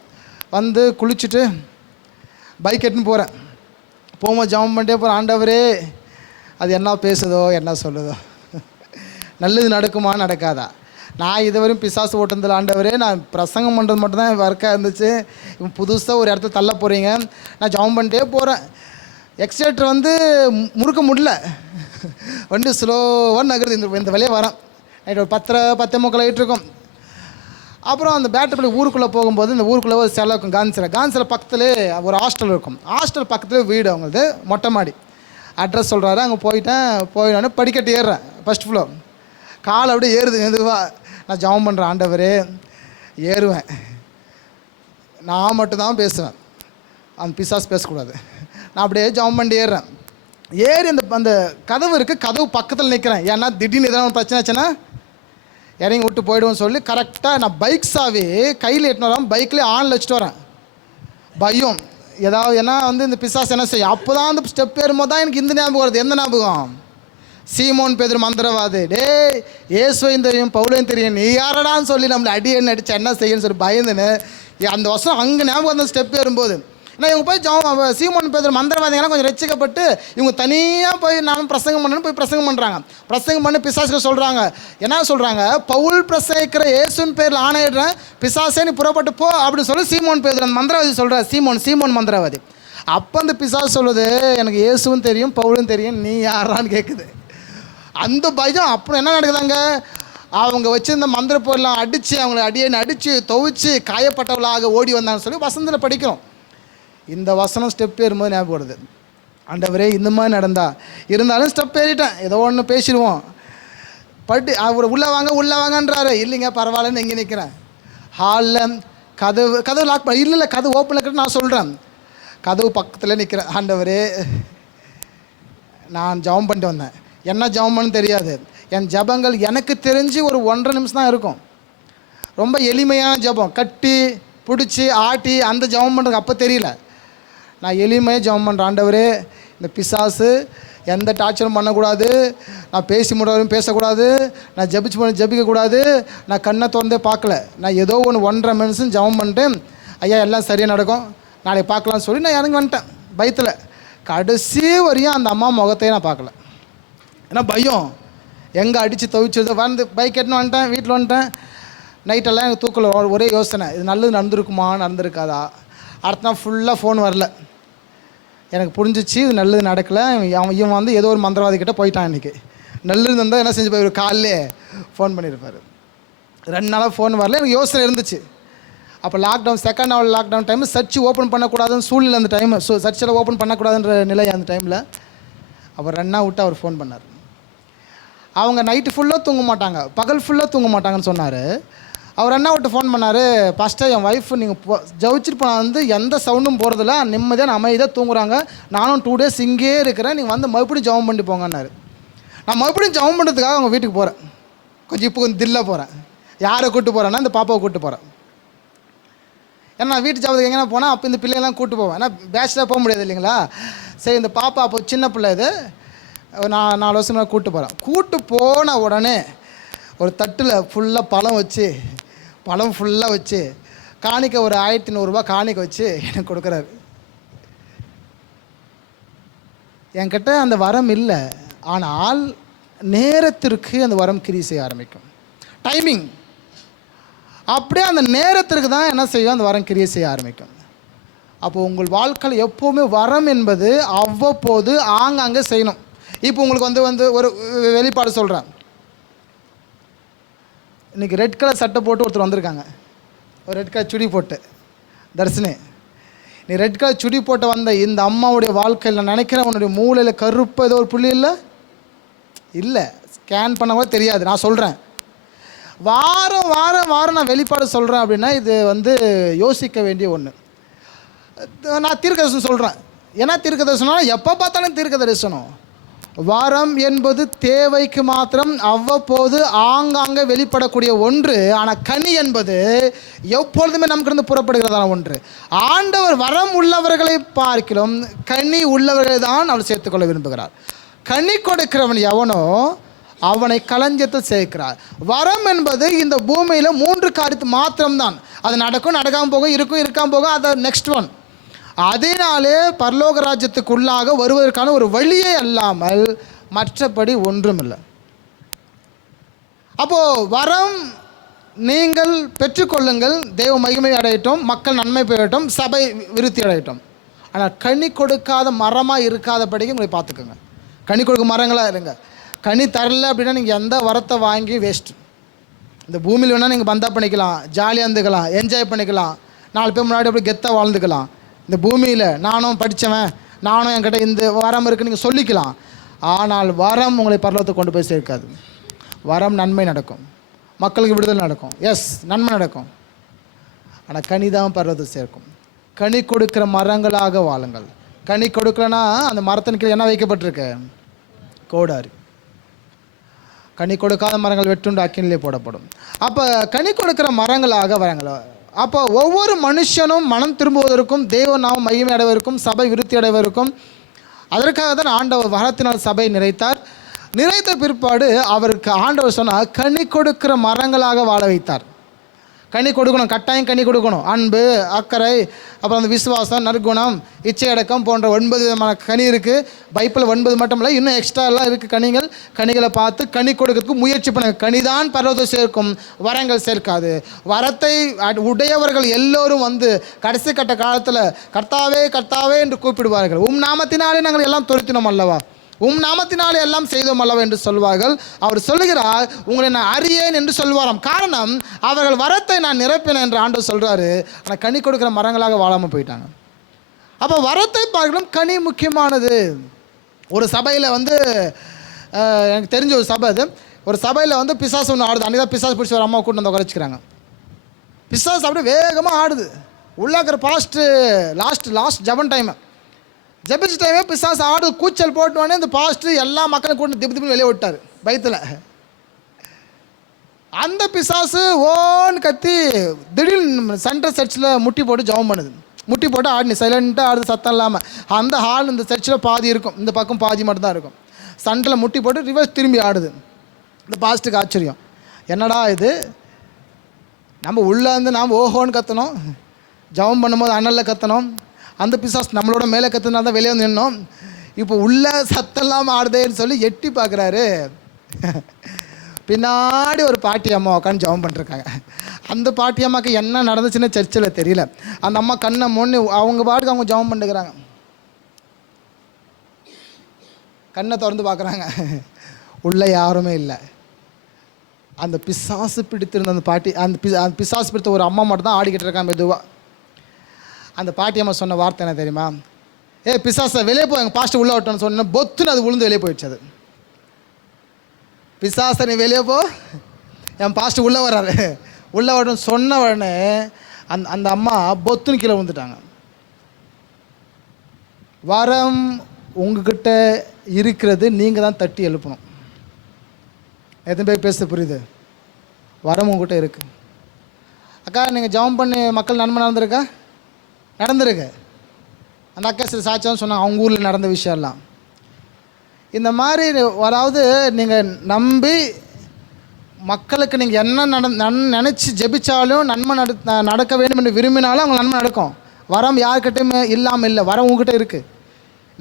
வந்து குளிச்சுட்டு பைக் எடுத்துன்னு போகிறேன். போகும்போது ஜெபம் பண்ணிட்டே போகிறேன், ஆண்டவரே அது என்ன பேசுதோ என்ன சொல்லுதோ, நல்லது நடக்குமா நடக்காதா. நான் இதுவரையும் பிசாசு ஓட்டுனதில், ஆண்டவரே நான் பிரசங்கம் பண்ணுறது மட்டும்தான் ஒர்க்காக இருந்துச்சு, இப்போ புதுசாக ஒரு இடத்துல தள்ள போகிறீங்க. நான் ஜெபம் பண்ணிட்டே போகிறேன். எக்ஸலேட்டர் வந்து முறுக்க முடியல, வண்டி ஸ்லோவாக நகருது. இந்த வழியே வரேன். நைட் ஒரு 10:30 லைட் இருக்கும். அப்புறம் அந்த பேட்டரி ஊருக்குள்ளே போகும்போது இந்த ஊருக்குள்ளே ஒரு சிலை இருக்கும், காந்தி பக்கத்துலேயே ஒரு ஹாஸ்டல் இருக்கும். ஹாஸ்டல் பக்கத்துலேயே வீடு அவங்களது, மொட்டை மாடி. அட்ரஸ் சொல்கிறாரு, அங்கே போயிட்டோன்னே படிக்கட்டு ஏறுறேன், ஃபஸ்ட் ஃப்ளோர். காலை அப்படியே ஏறுது மெதுவாக. நான் ஜெபம் பண்ணுறேன், ஆண்டவரே ஏறுவேன், நான் மட்டும்தான் பேசுவேன், அந்த பிசாசு பேசக்கூடாது. நான் அப்படியே ஜெபம் பண்ணி ஏறுறேன். ஏறி அந்த கதவு இருக்குது, கதவு பக்கத்தில் நிற்கிறேன். ஏன்னா திடீர்னு எதனா ஒரு பிரச்சனை ஆச்சுன்னா இறங்கி விட்டு போய்டுவோன்னு சொல்லி கரெக்டாக நான் பைக் சாவி கையில் எட்டுன்னு வரேன், பைக்லேயே ஆனில் வச்சுட்டு வரேன். பயம் ஏதாவது, ஏன்னா வந்து இந்த பிசாசு என்ன செய்யும். அப்போ தான் அந்த ஸ்டெப் ஏறும்போது தான் எனக்கு இந்த ஞாபகம் வருது. எந்த ஞாபகம்? சீமோன் பேதுரு மந்திரவாதி. இயேசுவையும் தெரியும், பவுலையும் தெரியும், நீ யாரடான்னு சொல்லி நம்மளை அடிச்சு என்ன செய்யணும்னு சொல்லி பயந்துன்னு அந்த வருஷம் அங்கே ஞாபகம் அந்த ஸ்டெப் ஏறும்போது. ஏன்னா இவங்க போய் சீமோன் பேதுரு மந்திரவாதிகள்லாம் கொஞ்சம் ரட்சிக்கப்பட்டு இவங்க தனியாக போய் நானும் பிரசங்கம் பண்ணணும்னு போய் பிரசங்கம் பண்ணுறாங்க. பிரசங்கம் பண்ணி பிசாசுக்கு சொல்கிறாங்க. என்ன சொல்கிறாங்க? பவுல் பிரசங்கிக்கிற இயேசுவின் பேரில் ஆணையிடுறேன், பிசாசே நீ புறப்பட்டு போ அப்படின்னு சொல்லி சீமோன் பேதுரு அந்த மந்திரவாதி சொல்கிறார். சீமோன் மந்திரவாதி. அப்போ அந்த பிசாசு சொல்லுது, எனக்கு இயேசுவும் தெரியும், பவுலும் தெரியும், நீ யாரான்னு கேட்குது. அந்த பயம். அப்புறம் என்ன நடக்குதாங்க, அவங்க வச்சுருந்த மந்திர பொருளாம் அடித்து அவங்கள அடித்து துவைச்சி காயப்பட்டவளாக ஓடி வந்தான்னு சொல்லி வசனத்தில் படிக்கிறோம். இந்த வசனம் ஸ்டெப் ஏறும்போது ஞாபகப்படுது, ஆண்டவரே இந்த மாதிரி நடந்தா இருந்தாலும் ஸ்டெப் ஏறிட்டேன், ஏதோ ஒன்று பேசிடுவோம். அவர் உள்ளே வாங்கன்றாரு. இல்லைங்க பரவாயில்லன்னு எங்கே நிற்கிறேன். ஹாலில் கதவு லாக் பண்ண இல்லை, கதவு ஓப்பனில் இருக்கிறது நான் சொல்கிறேன். கதவு பக்கத்தில் நிற்கிறேன். ஆண்டவரே நான் ஜெபம் பண்ணிட்டு வந்தேன், என்ன ஜெபம் பண்ணு தெரியாது. என் ஜெபங்கள் எனக்கு தெரிஞ்சு ஒரு 1.5 நிமிஷம் தான் இருக்கும். ரொம்ப எளிமையான ஜெபம், கட்டி பிடிச்சி ஆட்டி அந்த ஜெபம் பண்ணுறதுக்கு அப்போ தெரியல. நான் எளிமையாக ஜெபம் பண்ணுறேன், ஆண்டவரே இந்த பிசாசு எந்த டார்ச்சரும் பண்ணக்கூடாது, நான் பேசி முடியும் பேசக்கூடாது, நான் ஜெபிக்கக்கூடாது, நான் கண்ணை திறந்தே பார்க்கல, நான் ஏதோ 1.5 நிமிஷம் ஜெபம் பண்ணிட்டு ஐயா எல்லாம் சரியாக நடக்கும் நாளைக்கு பார்க்கலான்னு சொல்லி நான் இறங்கி வந்துட்டேன் பயத்தில். கடைசி வரையும் அந்த அம்மா முகத்தையே நான் பார்க்கல. ஏன்னா பயம், எங்கே அடித்து துவைச்சிருது. பைக் எட்டுன்னு வந்துட்டேன், வீட்டில் வந்துட்டேன். நைட்டெல்லாம் எனக்கு தூக்கல, ஒரே யோசனை, இது நல்லது நடந்திருக்குமா நடந்திருக்காதா. அடுத்த நாள் ஃபுல்லாக ஃபோன் வரல. எனக்கு புரிஞ்சிச்சு இது நல்லது நடக்கலை. இவன் வந்து ஏதோ ஒரு மந்திரவாதிக்கிட்ட போயிட்டான். இன்றைக்கி நல்லது இருந்தால் என்ன செஞ்சு போய் காலையிலே ஃபோன் பண்ணியிருப்பார். 2 நாளாக ஃபோன் வரல. எனக்கு யோசனை இருந்துச்சு. அப்போ lockdown, second hour lockdown time, church open பண்ணக்கூடாதுன்னு சூழ்நிலை அந்த டைம். சர்ச்சில் ஓப்பன் பண்ணக்கூடாதுன்ற நிலை அந்த டைமில். அப்போ 2 நாள் விட்டு அவர் ஃபோன் பண்ணார். அவங்க நைட்டு ஃபுல்லாக தூங்க மாட்டாங்க, பகல் ஃபுல்லாக தூங்க மாட்டாங்கன்னு சொன்னார். அவர் என்ன விட்டு ஃபோன் பண்ணார், ஃபஸ்ட்டு என் ஒய்ஃபு நீங்கள் ஜவுச்சிட்டு போனால் வந்து எந்த சவுண்டும் போகிறதில்ல, நிம்மதியாக அமைதியாக தூங்குறாங்க, நானும் 2 டேஸ் இங்கே இருக்கிறேன், நீங்கள் வந்து மறுபடியும் ஜெபம் பண்ணிட்டு போங்கன்னாரு. நான் மறுபடியும் ஜெபம் பண்ணுறதுக்காக அவங்க வீட்டுக்கு போகிறேன். கொஞ்சம் தில்லாக போகிறேன். யாரை கூப்பிட்டு போகிறேன்னா இந்த பாப்பாவை கூப்பிட்டு போகிறேன். ஏன்னா நான் வீட்டு ஜாபத்துக்கு எங்கன்னா போனால் அப்போ இந்த பிள்ளைங்கள்லாம் கூப்பிட்டு போவேன். ஏன்னா பேச்சுலர் போக முடியாது இல்லைங்களா. சரி, இந்த பாப்பா அப்போ சின்ன பிள்ளை, இது நான் 4 வருஷம் கூப்பிட்டு போகிறேன். கூப்பிட்டு போன உடனே ஒரு தட்டில் ஃபுல்லாக பழம் ஃபுல்லாக வச்சு காணிக்க ஒரு 1100 ரூபா காணிக்க வச்சு எனக்கு கொடுக்குறாரு. என்கிட்ட அந்த வரம் இல்லை, ஆனால் நேரத்திற்கு அந்த வரம் கிரியை செய்ய ஆரம்பிக்கும். டைமிங் அப்படியே அந்த நேரத்திற்கு தான் என்ன செய்யும், அந்த வரம் கிரியை செய்ய ஆரம்பிக்கும். அப்போது உங்கள் வாழ்க்கையில் எப்போவுமே வரம் என்பது அவ்வப்போது ஆங்காங்கே செய்யணும். இப்போ உங்களுக்கு வந்து ஒரு வெளிப்பாடு சொல்கிறேன். இன்றைக்கி ரெட் கலர் சட்டை போட்டு ஒருத்தர் வந்திருக்காங்க, ஒரு ரெட் கலர் சுடி போட்டு. தர்ஷினி, நீ ரெட் கலர் சுடி போட்டு வந்த இந்த அம்மாவுடைய வாழ்க்கையில் நான் நினைக்கிறேன் உன்னுடைய மூளையில் கருப்பு ஏதோ ஒரு புள்ளி இல்லை, ஸ்கேன் பண்ண கூட தெரியாது. நான் சொல்கிறேன், வாரம் வாரம் வாரம் நான் வெளிப்பாடு சொல்கிறேன் அப்படின்னா இது வந்து யோசிக்க வேண்டிய ஒன்று. நான் தீர்க்க தரிசனம் சொல்கிறேன். ஏன்னா தீர்க்க தரிசனம் எப்போ பார்த்தாலும் தீர்க்க தரிசனம். வரம் என்பது தேவைக்கு மாத்திரம் அவ்வப்போது ஆங்காங்கே வெளிப்படக்கூடிய ஒன்று. ஆனால் கனி என்பது எப்பொழுதுமே நமக்கு புறப்படுகிறதான ஒன்று. ஆண்டவர் வரம் உள்ளவர்களை பார்க்கிலும் கனி உள்ளவர்களை தான் அவர் சேர்த்துக்கொள்ள விரும்புகிறார். கனி கொடுக்கிறவன் எவனோ அவனை களஞ்சத்தில் சேர்க்கிறார். வரம் என்பது இந்த பூமியில் 3 காரியத்து மாத்திரம்தான். அது நடக்கும், நடக்காமல் போகும், இருக்கும், இருக்காமல் போகும், அது நெக்ஸ்ட் ஒன். அதனாலே பரலோக ராஜ்யத்துக்குள்ளாக வருவதற்கான ஒரு வழியே அல்லாமல் மற்றபடி ஒன்றுமில்லை. அப்போது வரம் நீங்கள் பெற்றுக்கொள்ளுங்கள், தெய்வ மகிமை அடையட்டும், மக்கள் நன்மை பெறட்டும், சபை விருத்தி அடையட்டும். ஆனால் கனி கொடுக்காத மரமாக இருக்காதபடிக்கு உங்களை பார்த்துக்கோங்க. கனி கொடுக்க மரங்களாக இருங்க. கனி தரல அப்படின்னா நீங்கள் எந்த வரத்தை வாங்கி வேஸ்ட்டு. இந்த பூமியில் வேணால் நீங்கள் பந்தா பண்ணிக்கலாம், ஜாலியாக இருந்துக்கலாம், என்ஜாய் பண்ணிக்கலாம், 4 பேர் முன்னாடி அப்படி கெத்தாக வாழ்ந்துக்கலாம். இந்த பூமியில் நானும் படித்தவன், நானும் என்கிட்ட இந்த வரம் இருக்குன்னு நீங்கள் சொல்லிக்கலாம். ஆனால் வரம் உங்களை பரலோகத்தை கொண்டு போய் சேர்க்காது. வரம் நன்மை நடக்கும், மக்களுக்கு விடுதலை நடக்கும், எஸ் நன்மை நடக்கும். ஆனால் கனி தான் பரலோகத்தை சேர்க்கும். கனி கொடுக்குற மரங்களாக வாழுங்கள். கனி கொடுக்கலன்னா அந்த மரத்தின் கீழே என்ன வைக்கப்பட்டிருக்கு? கோடாரி. கனி கொடுக்காத மரங்கள் வெட்டுண்டு அக்கினிலே போடப்படும். அப்போ கனி கொடுக்குற மரங்களாக வரங்கள. அப்போ ஒவ்வொரு மனுஷனும் மனம் திரும்புவதற்கும், தெய்வ நாமம் மகிமை அடைவதற்கும், சபை விருத்தி அடைவதற்கும், அதற்காக தான் ஆண்டவர் வரத்தினால் சபை நிறைத்தார். நிறைத்த பிற்பாடு அவருக்கு ஆண்டவர் சொன்னால் கனி கொடுக்கிற மரங்களாக வாழ வைத்தார். கனி கொடுக்கணும், கட்டாயம் கனி கொடுக்கணும். அன்பு, அக்கறை, அப்புறம் அந்த விசுவாசம், நற்குணம், இச்சை அடக்கம் போன்ற 9 விதமான கனி இருக்குது. பைபிள் 9 மட்டும் இல்லை, இன்னும் எக்ஸ்ட்ராலாம் இருக்குது கனிகள். கனிகளை பார்த்து கனி கொடுக்கறதுக்கு முயற்சி பண்ணுங்க. கனிதான் பரலோகத்தை சேர்க்கும், வரங்கள் சேர்க்காது. வரத்தை உடையவர்கள் எல்லோரும் வந்து கடைசி கட்ட காலத்தில் கர்த்தாவே கர்த்தாவே என்று கூப்பிடுவார்கள். நாமத்தினாலே நாங்கள் எல்லாம் துரத்தினோம் அல்லவா, நாமத்தினாலே எல்லாம் செய்தோம் அல்லவா என்று சொல்வார்கள். அவர் சொல்லுகிறார், உங்களை நான் அறியேன் என்று சொல்வாராம். காரணம், அவர்கள் வரத்தை நான் நிரப்பினேன் என்று ஆண்டவர் சொல்கிறாரு. ஆனால் கனி கொடுக்குற மரங்களாக வாழாமல் போயிட்டாங்க. அப்போ வரத்தை பார்க்கணும், கனி முக்கியமானது. ஒரு சபையில் வந்து எனக்கு தெரிஞ்ச ஒரு சபை, அது ஒரு சபையில் வந்து பிசாசு ஒன்று ஆடுது. அன்றைக்கி தான் பிசாசு பிடிச்சி ஒரு அம்மா கூட்டு வந்து குறைச்சிக்கிறாங்க. பிசாசு அப்படியே வேகமாக ஆடுது. உள்ளாக்கிற லாஸ்ட் ஜபன் டைமு, ஜபிச்ச டைமே பிசாசு ஆடு கூச்சல் போட்டுவானே இந்த பாஸ்ட்டு எல்லா மக்களும் கூட்டு திப்பு வெளியே விட்டார் பயத்தில். அந்த பிசாசு ஓன்னு கத்தி திடீர்னு சென்ட்ரல் சர்ச்சில் முட்டி போட்டு ஜபம் பண்ணுது. முட்டி போட்டு ஆடுனி சைலண்ட்டாக ஆடுது, சத்தம் இல்லாமல். அந்த ஹால் இந்த சர்ச்சில் பாதி இருக்கும், இந்த பக்கம் பாதி மட்டும்தான் இருக்கும். சென்டரில் முட்டி போட்டு ரிவர்ஸ் திரும்பி ஆடுது. இந்த பாஸ்ட்டுக்கு ஆச்சரியம், என்னடா இது, நம்ம உள்ளே வந்து நாம் ஓஹோன்னு கற்றணும், ஜபம் பண்ணும்போது அனலில் கற்றணும். அந்த பிசாஸ் நம்மளோட மேலே கற்றுனா தான் வெளியே வந்து நின்னோம். இப்போ உள்ள சத்தெல்லாம் ஆடுதேன்னு சொல்லி எட்டி பார்க்குறாரு. பின்னாடி ஒரு பாட்டி அம்மா உட்காந்து ஜபம் பண்ணிருக்காங்க. அந்த பாட்டி அம்மாவுக்கு என்ன நடந்துச்சுன்னு சர்ச்சில் தெரியல. அந்த அம்மா கண்ணை மூணு அவங்க பாட்டுக்கு அவங்க ஜபம் பண்ணிக்கிறாங்க. கண்ணை திறந்து பார்க்குறாங்க, உள்ளே யாருமே இல்லை. அந்த பிசாசு பிடித்திருந்த அந்த பாட்டி, அந்த பிசாசு பிடித்த ஒரு அம்மா மட்டும் தான் ஆடிக்கிட்டு இருக்காங்க மெதுவாக. அந்த பாட்டியம்மா சொன்ன வார்த்தை என்ன தெரியுமா? பிசாசை வெளியே போய் எங்கள் பாஸ்ட்டு உள்ளே விட்டோன்னு சொன்ன பொத்துன்னு அது விழுந்து வெளியே போயிடுச்சு. அது பிசாசை நீ வெளியே போ, என் பாஸ்ட்டு உள்ளே வர்றாரு, உள்ளே வரணும்னு சொன்ன உடனே அந்த அம்மா பொத்துன்னு கீழே விழுந்துட்டாங்க. வரம் உங்ககிட்ட இருக்கிறது, நீங்கள் தான் தட்டி எழுப்பணும். எத்தனை பேர் பேச புரியுது? வரம் உங்ககிட்ட இருக்குது. அக்கா நீங்கள் ஜபம் பண்ணி மக்கள் நன்மை நடந்திருக்கு. அந்த அக்கா சில சாட்சியம் சொன்னாங்க, அவங்க ஊரில் நடந்த விஷயம்லாம். இந்த மாதிரி அதாவது நீங்கள் நம்பி மக்களுக்கு நீங்கள் என்ன நினச்சி ஜெபிச்சாலும் நன்மை நடக்க வேண்டும் என்று விரும்பினாலும் அவங்க நன்மை நடக்கும். வரம் யார்கிட்டையுமே இல்லாமல் இல்லை, வரம் உங்ககிட்ட இருக்குது.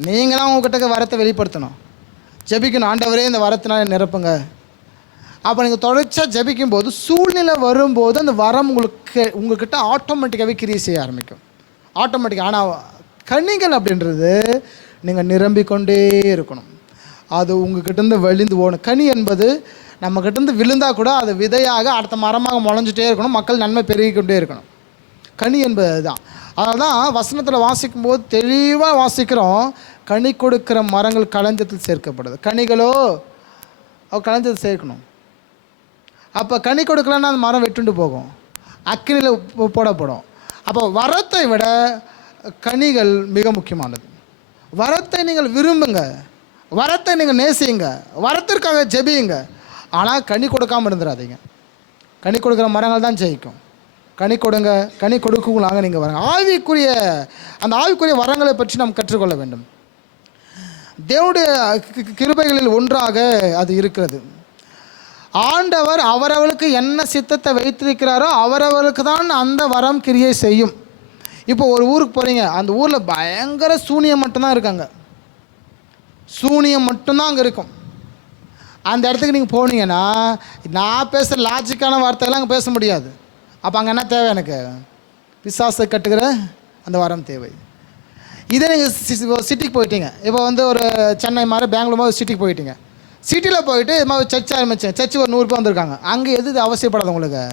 நீங்கள் தான் உங்ககிட்ட வரத்தை வெளிப்படுத்தணும், ஜெபிக்கணும். ஆண்டவரே இந்த வரத்தினால நிரப்புங்க. அப்போ நீங்கள் தொடர்ச்சியாக ஜெபிக்கும்போது சூழ்நிலை வரும்போது அந்த வரம் உங்கள்கிட்ட ஆட்டோமேட்டிக்காகவே கிரியை செய்ய ஆரம்பிக்கும், ஆட்டோமேட்டிக்காக. ஆனால் கனிகள் அப்படின்றது நீங்கள் நிரம்பிக்கொண்டே இருக்கணும். அது உங்கள்கிட்டருந்து வழிந்து போகணும். கனி என்பது நம்மக்கிட்டேருந்து விழுந்தால் கூட அது விதையாக அடுத்த மரமாக முளைஞ்சிட்டே இருக்கணும், மக்கள் நன்மை பெருகிக்கொண்டே இருக்கணும். கனி என்பது தான். அதனால தான் வசனத்தில் வாசிக்கும்போது தெளிவாக வாசிக்கிறோம், கனி கொடுக்குற மரங்கள் களஞ்சத்தில் சேர்க்கப்படுது. கனிகளோ களஞ்சத்தில் சேர்க்கணும். அப்போ கனி கொடுக்கலன்னா அந்த மரம் வெட்டுண்டு போகும், அக்கினியில் போடப்படும். அப்போ வரத்தை விட கனிகள் மிக முக்கியமானது. வரத்தை நீங்கள் விரும்புங்க, வரத்தை நீங்கள் நேசியுங்க, வரத்திற்காக ஜெபியுங்க. ஆனால் கனி கொடுக்காமல் இருந்துடாதீங்க. கனி கொடுக்குற மரங்கள் தான் ஜெயிக்கும். கனி கொடுங்க, கனி கொடுக்குங்களாங்க நீங்கள் வரங்க. அந்த ஆவிக்குரிய வரங்களை பற்றி நாம் கற்றுக்கொள்ள வேண்டும். தேவனுடைய கிருபைகளில் ஒன்றாக அது இருக்கிறது. ஆண்டவர் அவரவர்களுக்கு என்ன சித்தத்தை வைத்திருக்கிறாரோ அவரவர்களுக்கு தான் அந்த வரம் கிரியை செய்யும். இப்போ ஒரு ஊருக்கு போகிறீங்க, அந்த ஊரில் பயங்கர சூனியம் மட்டும்தான் இருக்காங்க, சூனியம் மட்டும்தான் அங்கே இருக்கும். அந்த இடத்துக்கு நீங்கள் போனீங்கன்னா நான் பேசுகிற லாஜிக்கான வார்த்தையெல்லாம் அங்கே பேச முடியாது. அப்போ அங்கே என்ன தேவை? எனக்கு பிசாசை கட்டுகிற அந்த வரம் தேவை. இதே நீங்கள் சிட்டிக்கு போயிட்டீங்க, இப்போ ஒரு சென்னை மாதிரி பெங்களூர் மாதிரி சிட்டிக்கு போயிட்டீங்க. சிட்டியில் போயிட்டு இது மாதிரி சர்ச் ஆரம்பித்தேன், சர்ச்சு ஒரு 100 பேர் வந்திருக்காங்க. அங்கே எது அவசியப்படாது உங்களுக்கு?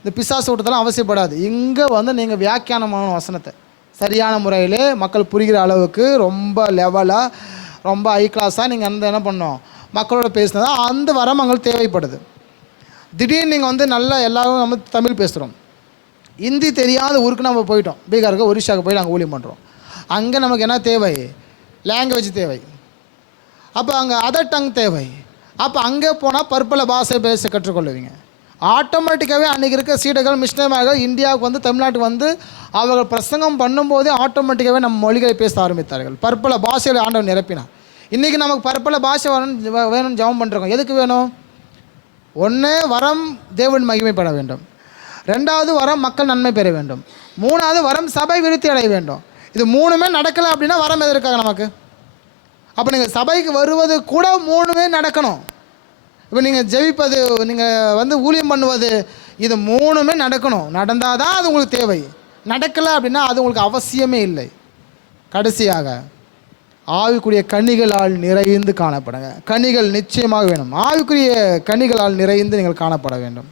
இந்த பிசாசு விட்டதெல்லாம் அவசியப்படாது. இங்கே நீங்கள் வியாக்கியானமான வசனத்தை சரியான முறையில் மக்கள் புரிகிற அளவுக்கு ரொம்ப லெவலாக ரொம்ப ஹை கிளாஸாக நீங்கள் என்ன பண்ணோம் மக்களோட பேசினதா அந்த வரம் அங்களுக்கு தேவைப்படுது. திடீர்னு நீங்கள் நல்லா எல்லோரும் நம்ம தமிழ் பேசுகிறோம், ஹிந்தி தெரியாத ஊருக்கு நம்ம போயிட்டோம், பீகாருக்கு ஒரிஷாவுக்கு போயிட்டு அங்கே ஊழியம் பண்ணுறோம். அங்கே நமக்கு என்ன தேவை? லாங்குவேஜ் தேவை. அப்போ அங்கே அதர் டங் தேவை. அப்போ அங்கே போனால் பற்பல பாஷை பேச கற்றுக்கொள்ளுவீங்க. ஆட்டோமேட்டிக்காகவே அன்றைக்கி இருக்க சீடர்கள் மிஷினரிகள் இந்தியாவுக்கு தமிழ்நாட்டுக்கு அவர்கள் பிரசங்கம் பண்ணும்போதே ஆட்டோமேட்டிக்காகவே நம்ம மொழிகளை பேச ஆரம்பித்தார்கள். பற்பல பாஷைகளை ஆண்டவர் நிரப்பினார். இன்றைக்கி நமக்கு பற்பல பாஷை வேணும்னு ஜெபம் பண்ணுறோம். எதுக்கு வேணும்? ஒன்று, வரம் தேவன் மகிமைப்பட வேண்டும். 2வது, வரம் மக்கள் நன்மை பெற வேண்டும். 3வது, வரம் சபை விருத்தி அடைய வேண்டும். இது 3மே நடக்கலை அப்படின்னா வரம் எதற்காக நமக்கு? அப்போ நீங்கள் சபைக்கு வருவது கூட 3மே நடக்கணும். இப்போ நீங்கள் ஜெபிப்பது, நீங்கள் ஊழியம் பண்ணுவது, இது 3மே நடக்கணும். நடந்தால் தான் அது உங்களுக்கு தேவை. நடக்கலை அப்படின்னா அது உங்களுக்கு அவசியமே இல்லை. கடைசியாக ஆவிக்குரிய கனிகளால் நிறைந்து காணப்படுங்க. கனிகள் நிச்சயமாக வேணும். ஆவிக்குரிய கனிகளால் நிறைந்து நீங்கள் காணப்பட வேண்டும்.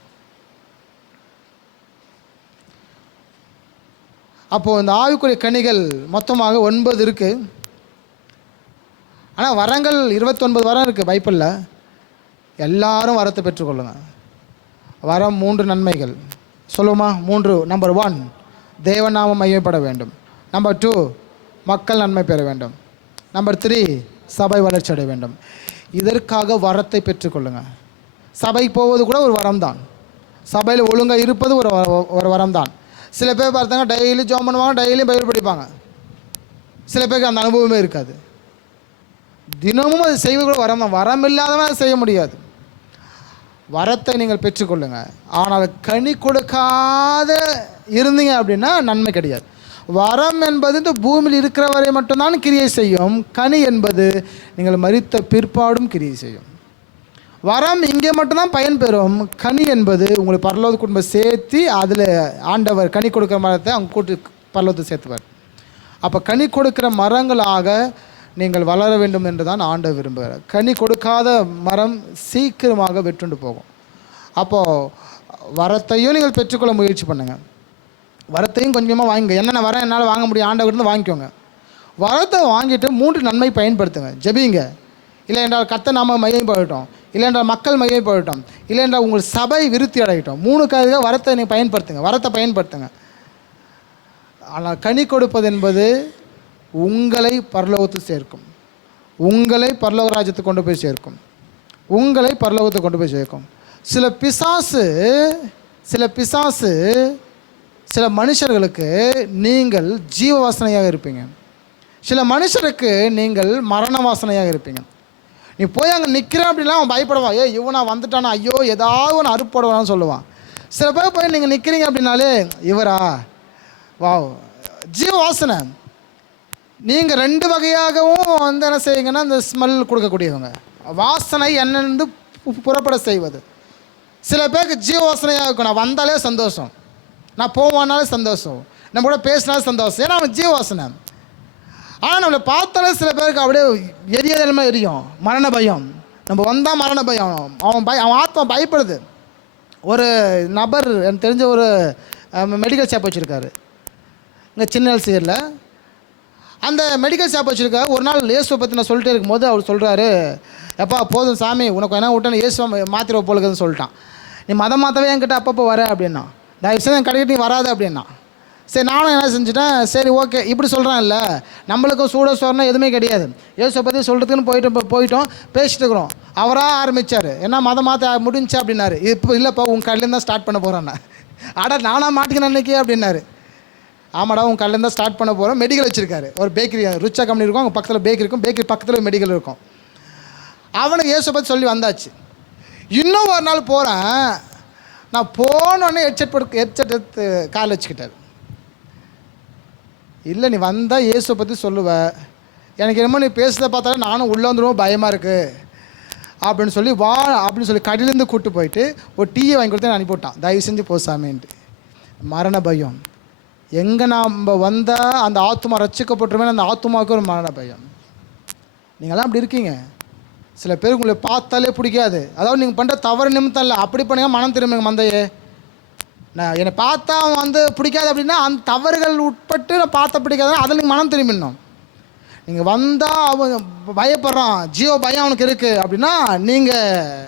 அப்போது இந்த ஆவிக்குரிய கனிகள் மொத்தமாக 9 இருக்குது. ஆனால் வரங்கள் 29 வரம் இருக்குது பைபிளில். எல்லாரும் வரத்தை பெற்றுக்கொள்ளுங்க. வரம் 3 நன்மைகள் சொல்லுமா? 3. நம்பர் 1, தேவநாமம் மையப்பட வேண்டும். நம்பர் 2, மக்கள் நன்மை பெற வேண்டும். நம்பர் 3, சபை வளர்ச்சி அடைய வேண்டும். இதற்காக வரத்தை பெற்றுக்கொள்ளுங்க. சபைக்கு போவது கூட ஒரு வரம் தான். சபையில் ஒழுங்காக இருப்பது ஒரு வரம் தான். சில பேர் பார்த்தாங்க டெய்லி ஜெபம் பண்ணுவாங்க, டெய்லியும் பைபிள் படிப்பாங்க. சில பேருக்கு அந்த அனுபவமே இருக்காது. தினமும் அது செய்வது கூட வரம் தான். வரம் இல்லாதவன் அதை செய்ய முடியாது. வரத்தை நீங்கள் பெற்றுக்கொள்ளுங்க. ஆனால் கனி கொடுக்காத இருந்தீங்க அப்படின்னா நன்மை கிடையாது. வரம் என்பது இந்த பூமியில் இருக்கிற வரை மட்டும்தான் கிரியை செய்யும். கனி என்பது நீங்கள் மரித்த பிற்பாடும் கிரியை செய்யும். வரம் இங்கே மட்டும்தான் பயன் பெறும். கனி என்பது உங்களை பரலோக குடும்பம் சேர்த்து அதில் ஆண்டவர் கனி கொடுக்குற மரத்தை அவங்க கூட்டு பரலோகத்தை சேர்த்துவார். அப்போ கனி கொடுக்குற மரங்களாக நீங்கள் வளர வேண்டும் என்று தான் ஆண்டவர் விரும்புகிறார். கனி கொடுக்காத மரம் சீக்கிரமாக வெற்றுண்டு போகும். அப்போது வரத்தையும் நீங்கள் பெற்றுக்கொள்ள முயற்சி பண்ணுங்கள். வரத்தையும் கொஞ்சமாக வாங்கிங்க. என்னென்ன வரம் என்னால் வாங்க முடியும் ஆண்டவர்கிட்ட வாங்கிக்கோங்க. வரத்தை வாங்கிட்டு 3 நன்மை பயன்படுத்துங்க. ஜெபிங்க. இல்லை என்றால் கர்த்தர் நாம மையப்படட்டும், இல்லை என்றால் மக்கள் மையப்படட்டும், இல்லை என்றால் உங்கள் சபை விருத்தி அடையட்டும். 3க்காக வரத்தை நீங்கள் பயன்படுத்துங்க. வரத்தை பயன்படுத்துங்க. ஆனால் கனி கொடுப்பது என்பது உங்களை பரலோகத்துக்கு சேர்க்கும். உங்களை பரலோக ராஜ்யத்துக்கு கொண்டு போய் சேர்க்கும். உங்களை பரலோகத்துக்கு கொண்டு போய் சேர்க்கும். சில பிசாசு சில மனுஷர்களுக்கு நீங்கள் ஜீவ வாசனையாக இருப்பீங்க. சில மனுஷருக்கு நீங்கள் மரண வாசனையாக இருப்பீங்க. நீ போய் அங்கே நிற்கிறேன் அப்படின்னா அவன் பயப்படுவான். இவனா வந்துட்டானா, ஐயோ ஏதாவது ஒன்று அறுப்படுவான்னு சொல்லுவான். சில பேர் போய் நீங்கள் நிற்கிறீங்க அப்படின்னாலே இவரா வா ஜீவ வாசனை. நீங்கள் 2 வகையாகவும் என்ன செய்யுங்கன்னா இந்த ஸ்மெல் கொடுக்கக்கூடியவங்க. வாசனை என்னென்று புறப்பட செய்வது. சில பேருக்கு ஜீவ வாசனையாக இருக்கும். நான் வந்தாலே சந்தோஷம், நான் போவானாலே சந்தோஷம், நம்ம கூட பேசினாலே சந்தோஷம். ஏன்னா அவன் ஜீவ வாசனை. ஆனால் நம்மளை பார்த்தாலே சில பேருக்கு அப்படியே எரியதெல்லாம் எரியும். மரண பயம். நம்ம வந்தால் மரண பயம். அவன் ஆத்மா பயப்படுது. ஒரு நபர் எனக்கு தெரிஞ்ச ஒரு மெடிக்கல் ஷாப் வச்சுருக்காரு இங்கே சின்ன சீரில். அந்த மெடிக்கல் ஷாப் வச்சுருக்காரு. ஒரு நாள் இயேசுவை பற்றி நான் சொல்லிட்டே இருக்கும்போது அவர் சொல்கிறாரு, எப்பா போதும் சாமி உனக்கு என்ன விட்டேன்னு இயேசுவை மாத்திர போலுக்குதுன்னு சொல்லிட்டான். நீ மதம் மாற்றவே என்கிட்ட அப்பப்போ வர அப்படின்னா, தயவுசெய்து என் கடைக்கிட்ட நீ வராது அப்படின்னா. சரி நானும் என்ன செஞ்சுட்டேன், சரி ஓகே இப்படி சொல்கிறான் இல்லை, நம்மளுக்கும் சூட சோறனா எதுவுமே கிடையாது. இயேசுவை பற்றி சொல்கிறதுக்குன்னு போயிட்டோம் பேசிட்டு இருக்கிறோம். அவராக ஆரம்பித்தார், என்ன மதம் மாற்ற முடிஞ்சா அப்படின்னாரு. இப்போ இல்லைப்பா உங்கள் கடையிலேருந்து தான் ஸ்டார்ட் பண்ண போகிறேன்னா. அட நானாக மாட்டிக்கிறேன் அன்றைக்கி அப்படின்னாரு. ஆமாடா உன் கல்லேருந்து தான் ஸ்டார்ட் பண்ண போகிறோம். மெடிக்கல் வச்சுருக்காரு, ஒரு பேக்கரி, ருச்சா கம்பெனி இருக்கும், அவங்க பக்கத்தில் பேக்கரி இருக்கும், பேக்கரி பக்கத்தில் மெடிக்கல் இருக்கும். அவனுக்கு இயேசு பற்றி சொல்லி வந்தாச்சு. இன்னும் ஒரு நாள் போகிறேன், நான் போனோடனே ஹெட்செட் எடுத்து கால் வச்சுக்கிட்டார். இல்லை நீ வந்தால் இயேசுவை பற்றி சொல்லுவ, எனக்கு என்னமோ நீ பேசுகிறத பார்த்தாலும் நானும் உள்ளே வந்துடுவோம், பயமாக இருக்குது அப்படின்னு சொல்லி வா அப்படின்னு சொல்லி கடையிலேருந்து கூப்பிட்டு போயிட்டு ஒரு டீயை வாங்கி கொடுத்து அனுப்பிவிட்டான். தயவு செஞ்சு போசாமேன்ட்டு. மரண பயம் எங்கே நம்ம வந்தால் அந்த ஆத்மா ரசிக்கப்பட்டுருமே, அந்த ஆத்மாவுக்கு ஒரு மரண பயம். நீங்களாம் அப்படி இருக்கீங்க. சில பேருக்கு உங்களை பார்த்தாலே பிடிக்காது, அதாவது நீங்கள் பண்ணுற தவறு நிமித்தம் இல்லை, அப்படி பண்ணுங்க மனம் திரும்புங்க. மந்தையே நான் என்னை பார்த்தா அவன் பிடிக்காது அப்படின்னா அந்த தவறுகள் உட்பட்டு நான் பார்த்த பிடிக்காதுன்னா அதில் நீங்கள் மனம் திரும்பிடணும். நீங்கள் வந்தால் அவன் பயப்படுறான், ஜீவ பயம் அவனுக்கு இருக்குது அப்படின்னா நீங்கள்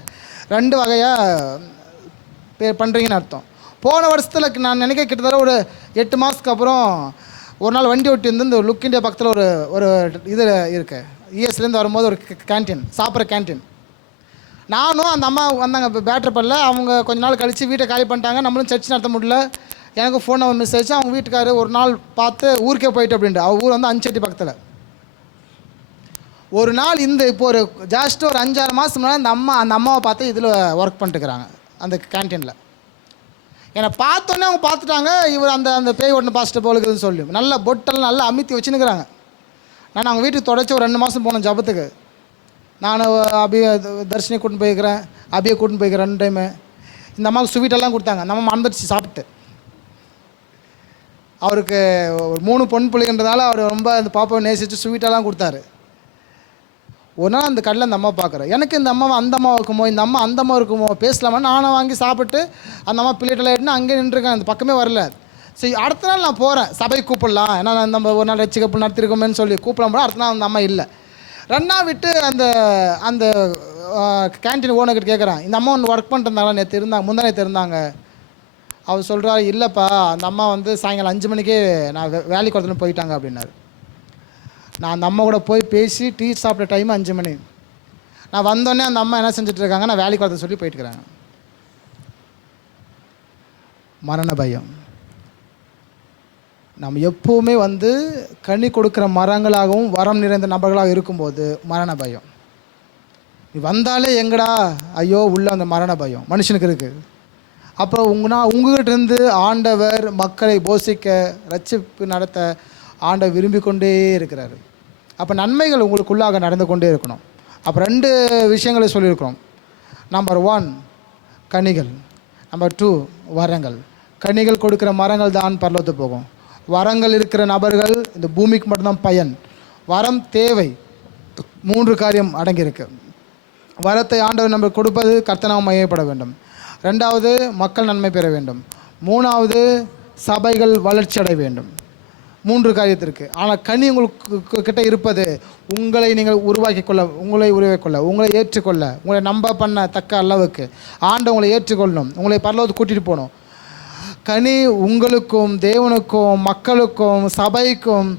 2 வகையாக பண்ணுறீங்கன்னு அர்த்தம். போன வருஷத்தில் நான் நினைக்க கிட்டத்தட்ட ஒரு 8 மாதத்துக்கு அப்புறம் ஒரு நாள் வண்டி ஓட்டி வந்து இந்த லுக் இண்டியா பக்கத்தில் ஒரு இது இருக்கு, யூஎஸ்லேருந்து வரும்போது ஒரு கேன்டீன், சாப்பிட்ற கேன்டீன். நானும் அந்த அம்மா வந்தாங்க பேட்டர்பல்ல. அவங்க கொஞ்ச நாள் கழித்து வீட்டை காலி பண்ணிட்டாங்க. நம்மளும் சர்ச் நடத்த முடியல. எனக்கு ஃபோன் நம்பர் மிஸ் ஆயிடுச்சு. அவங்க வீட்டுக்காரர் ஒரு நாள் பார்த்து ஊருக்கே போயிட்டு அப்படின்ட்டு, அவங்க ஊர் வந்து அஞ்சட்டி பக்கத்தில். ஒரு நாள் இப்போ ஒரு ஜாஸ்ட்டு ஒரு 5-6 மாதம் முன்னாடி அந்த அம்மாவை பார்த்து இதில் ஒர்க் பண்ணிட்டுருக்குறாங்க அந்த கேன்டீனில். என்னை பார்த்தோன்னே அவங்க பார்த்துட்டாங்க, இவர் அந்த பேய் ஒன்று பாஸ்ட்டு போலுக்குதுன்னு சொல்லி நல்லா பொட்டெல்லாம் நல்லா அமுத்தி வச்சுன்னுக்குறாங்க. நான் அவங்க வீட்டுக்கு தொடச்சி ஒரு 2 மாதம் போனேன் ஜபத்துக்கு. நான் அபியை தர்ஷினி கூட்டின்னு போய்க்கிறேன், அபியை கூட்டின்னு போய்க்கிறேன் 2 டைமு. இந்த அம்மாவுக்கு ஸ்வீட்டெல்லாம் கொடுத்தாங்க. நம்ம மறந்துடுச்சு சாப்பிட்டு. அவருக்கு ஒரு 3 பொன் பிள்ளைன்றதால அவர் ரொம்ப அந்த பாப்பாவை நேசித்து ஸ்வீட்டெல்லாம் கொடுத்தாரு. ஒரு நாள் அந்த கடையில் அந்த அம்மா பார்க்குறேன். எனக்கு இந்த அம்மாவை அந்த அம்மா இருக்குமோ, இந்த அம்மா அந்த அம்மா இருக்குமோ பேசலாமா, நானும் வாங்கி சாப்பிட்டு அந்த அம்மா பிள்ளைட்டெல்லாம் எடுத்துன்னு அங்கேயே நின்றுருக்கேன். அந்த பக்கமே வரல. சரி அடுத்த நாள் நான் போகிறேன், சபை கூப்பிடலாம், ஏன்னா நம்ம ஒரு நாள் ரட்சிக்கப்பு நடத்திருக்கோமேன்னு சொல்லி கூப்பிடலாம் போகிறேன். அடுத்த நாள் அந்த அம்மா இல்லை. 2 நாள் விட்டு அந்த கேன்டீன் ஓனர்கிட்ட கேட்குறான், இந்த அம்மா ஒன்று ஒர்க் பண்ணிட்டு இருந்தாங்களா, நேற்று இருந்தாங்க, முந்தா நேற்று இருந்தாங்க. அவர் சொல்கிறார், இல்லைப்பா அந்த அம்மா சாயங்காலம் 5 மணிக்கே நான் வேலைக்கு வரதுன்னு போயிட்டாங்க அப்படின்னாரு. நான் அந்த அம்மா கூட போய் பேசி டீ சாப்பிட்ட டைம் 5 மணி. நான் வந்தோடனே அந்த அம்மா என்ன செஞ்சிட்ருக்காங்க, நான் வேலைக்கு வரதை சொல்லி போயிட்டுருக்குறாங்க. மரண பயம். நம்ம எப்போவுமே கனி கொடுக்குற மரங்களாகவும் வரம் நிறைந்த நபர்களாக இருக்கும்போது மரண பயம். நீ வந்தாலே எங்கடா ஐயோ உள்ள அந்த மரண பயம் மனுஷனுக்கு இருக்குது. அப்புறம் உங்ககிட்ட இருந்து ஆண்டவர் மக்களை போஷிக்க ரட்சிப்பு நடத்த ஆண்டவர் விரும்பி கொண்டே இருக்கிறாரு. அப்போ நன்மைகள் உங்களுக்குள்ளாக நடந்து கொண்டே இருக்கணும். அப்போ 2 விஷயங்களை சொல்லியிருக்கிறோம். நம்பர் 1 கனிகள், நம்பர் 2 வரங்கள். கனிகள் கொடுக்குற மரங்கள் தான் பரலோகத்துக்கு போகும். வரங்கள் இருக்கிற நபர்கள் இந்த பூமிக்கு மட்டும்தான் பயன். வரம் தேவை. 3 காரியம் அடங்கியிருக்கு. வரத்தை ஆண்டவர் நம்ம கொடுப்பது கர்த்தனாக மையப்பட வேண்டும். 2வது மக்கள் நன்மை பெற வேண்டும். 3வது சபைகள் வளர்ச்சி அடைய வேண்டும். 3 காரியத்திற்கு. ஆனால் கனி உங்களுக்கு கிட்ட இருப்பது உங்களை நீங்கள் உருவாக்கிக்கொள்ள, உங்களை ஏற்றுக்கொள்ள, உங்களை நம்ப பண்ண தக்க அளவுக்கு ஆண்டு உங்களை ஏற்றுக்கொள்ளணும், உங்களை பரலோகத்துக்கு கூட்டிகிட்டு போகணும். கனி உங்களுக்கும் தேவனுக்கும் மக்களுக்கும் சபைக்கும்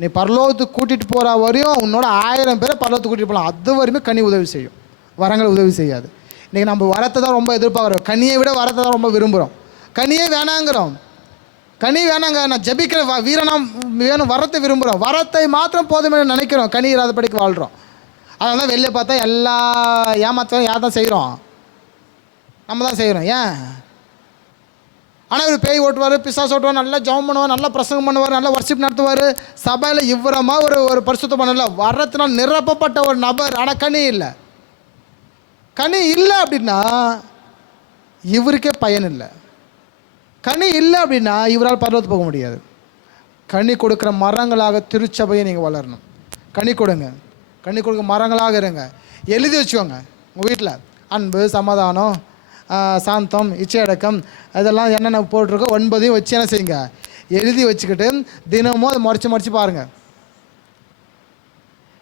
நீ பரலோகத்துக்கு கூட்டிகிட்டு போகிற வரையும் உன்னோட 1000 பேரை பரலோகத்துக்கு கூட்டிகிட்டு போகலாம். அது வரையுமே கனி உதவி செய்யும், வரங்கள் உதவி செய்யாது. இன்றைக்கி நம்ம வரத்தை தான் ரொம்ப எதிர்பார்க்குறோம், கனியை விட வரத்தை தான் ரொம்ப விரும்புகிறோம். கனியே வேணாங்கிறோம். கனி வேணாங்க, நான் ஜபிக்கிற வீரனாம் வேணும், வரத்தை விரும்புகிறோம். வரத்தை மாத்திரம் போதுமே நினைக்கிறோம், கனி இராதபடிக்கு வாழ்கிறோம். அதனால தான் வெளியே பார்த்தா எல்லா ஏமாத்தம் யார் தான் செய்கிறோம், நம்ம தான் செய்கிறோம். ஏன்? ஆனால் இவர் பேய் ஓட்டுவார், பிசாசு ஓட்டுவார், நல்லா ஜெபம் பண்ணுவார், நல்லா பிரசங்கம் பண்ணுவார், நல்லா வர்ஷிப் நடத்துவார். சபையில் இவ்வளமாக ஒரு பரிசுத்தம் பண்ணல, வரத்தினால் நிரப்பப்பட்ட ஒரு நபர். ஆனால் கனி இல்லை. கனி இல்லை அப்படின்னா இவருக்கே பயன் இல்லை. கனி இல்லை அப்படின்னா இவரால் பரலோகத்துக்கு போக முடியாது. கனி கொடுக்குற மரங்களாக திருச்சபையை நீங்கள் வளரணும். கனி கொடுங்க, கனி கொடுக்க மரங்களாக இருங்க. எழுதி வச்சுக்கோங்க உங்கள் வீட்டில். அன்பு, சமாதானம், சாந்தம், இச்சையடக்கம், இதெல்லாம் என்னென்ன போட்டிருக்கோ 9 வச்சு என்ன செய்யுங்க, எழுதி வச்சுக்கிட்டு தினமும் அதை மறைச்சு பாருங்கள்.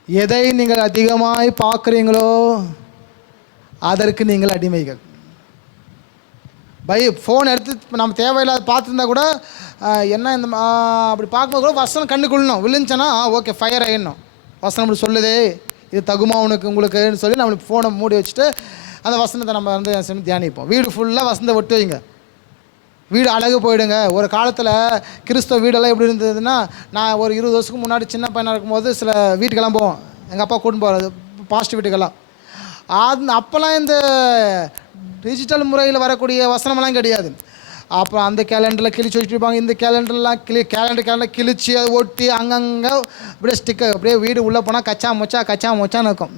எதை நீங்கள் அதிகமாய் பார்க்குறீங்களோ அதற்கு நீங்கள் அடிமைகள். ஃபோன் எடுத்து நம்ம தேவையில்லாத பார்த்துருந்தா கூட என்ன இந்த அப்படி பார்க்கும்போது கூட வசனம் கண்ணுக்குள்ளணும், விழுந்துச்சேன்னா ஓகே ஃபயர் ஆகிடணும். வசனம் அப்படி சொல்லுதே, இது தகுமா உங்களுக்குன்னு சொல்லி நம்மளுக்கு ஃபோனை மூடி வச்சுட்டு அந்த வசனத்தை நம்ம தியானிப்போம். வீடு ஃபுல்லாக வசனத்தை ஒட்டு வைங்க. வீடு அழகு போயிடுங்க. ஒரு காலத்தில் கிறிஸ்தவ வீடெல்லாம் எப்படி இருந்ததுன்னா, நான் ஒரு 20 வருஷத்துக்கு முன்னாடி சின்ன பையனாக இருக்கும்போது சில வீட்டுக்கெல்லாம் போவோம். எங்கள் அப்பா கூட்டின்னு போகிறது பாஸ்ட் வீட்டுக்கெல்லாம். அப்போல்லாம் இந்த டிஜிட்டல் முறையில் வரக்கூடிய வசனமெல்லாம் கிடையாது. அப்புறம் அந்த கேலண்டரில் கிழிச்சு வச்சுருப்பாங்க, இந்த கேலண்டர்லாம் கேலண்டர் கிழிச்சு அதை ஒட்டி அங்கங்கே அப்படியே ஸ்டிக்கர் அப்படியே வீடு உள்ளே போனால் கச்சா மொச்சான்னு இருக்கும்.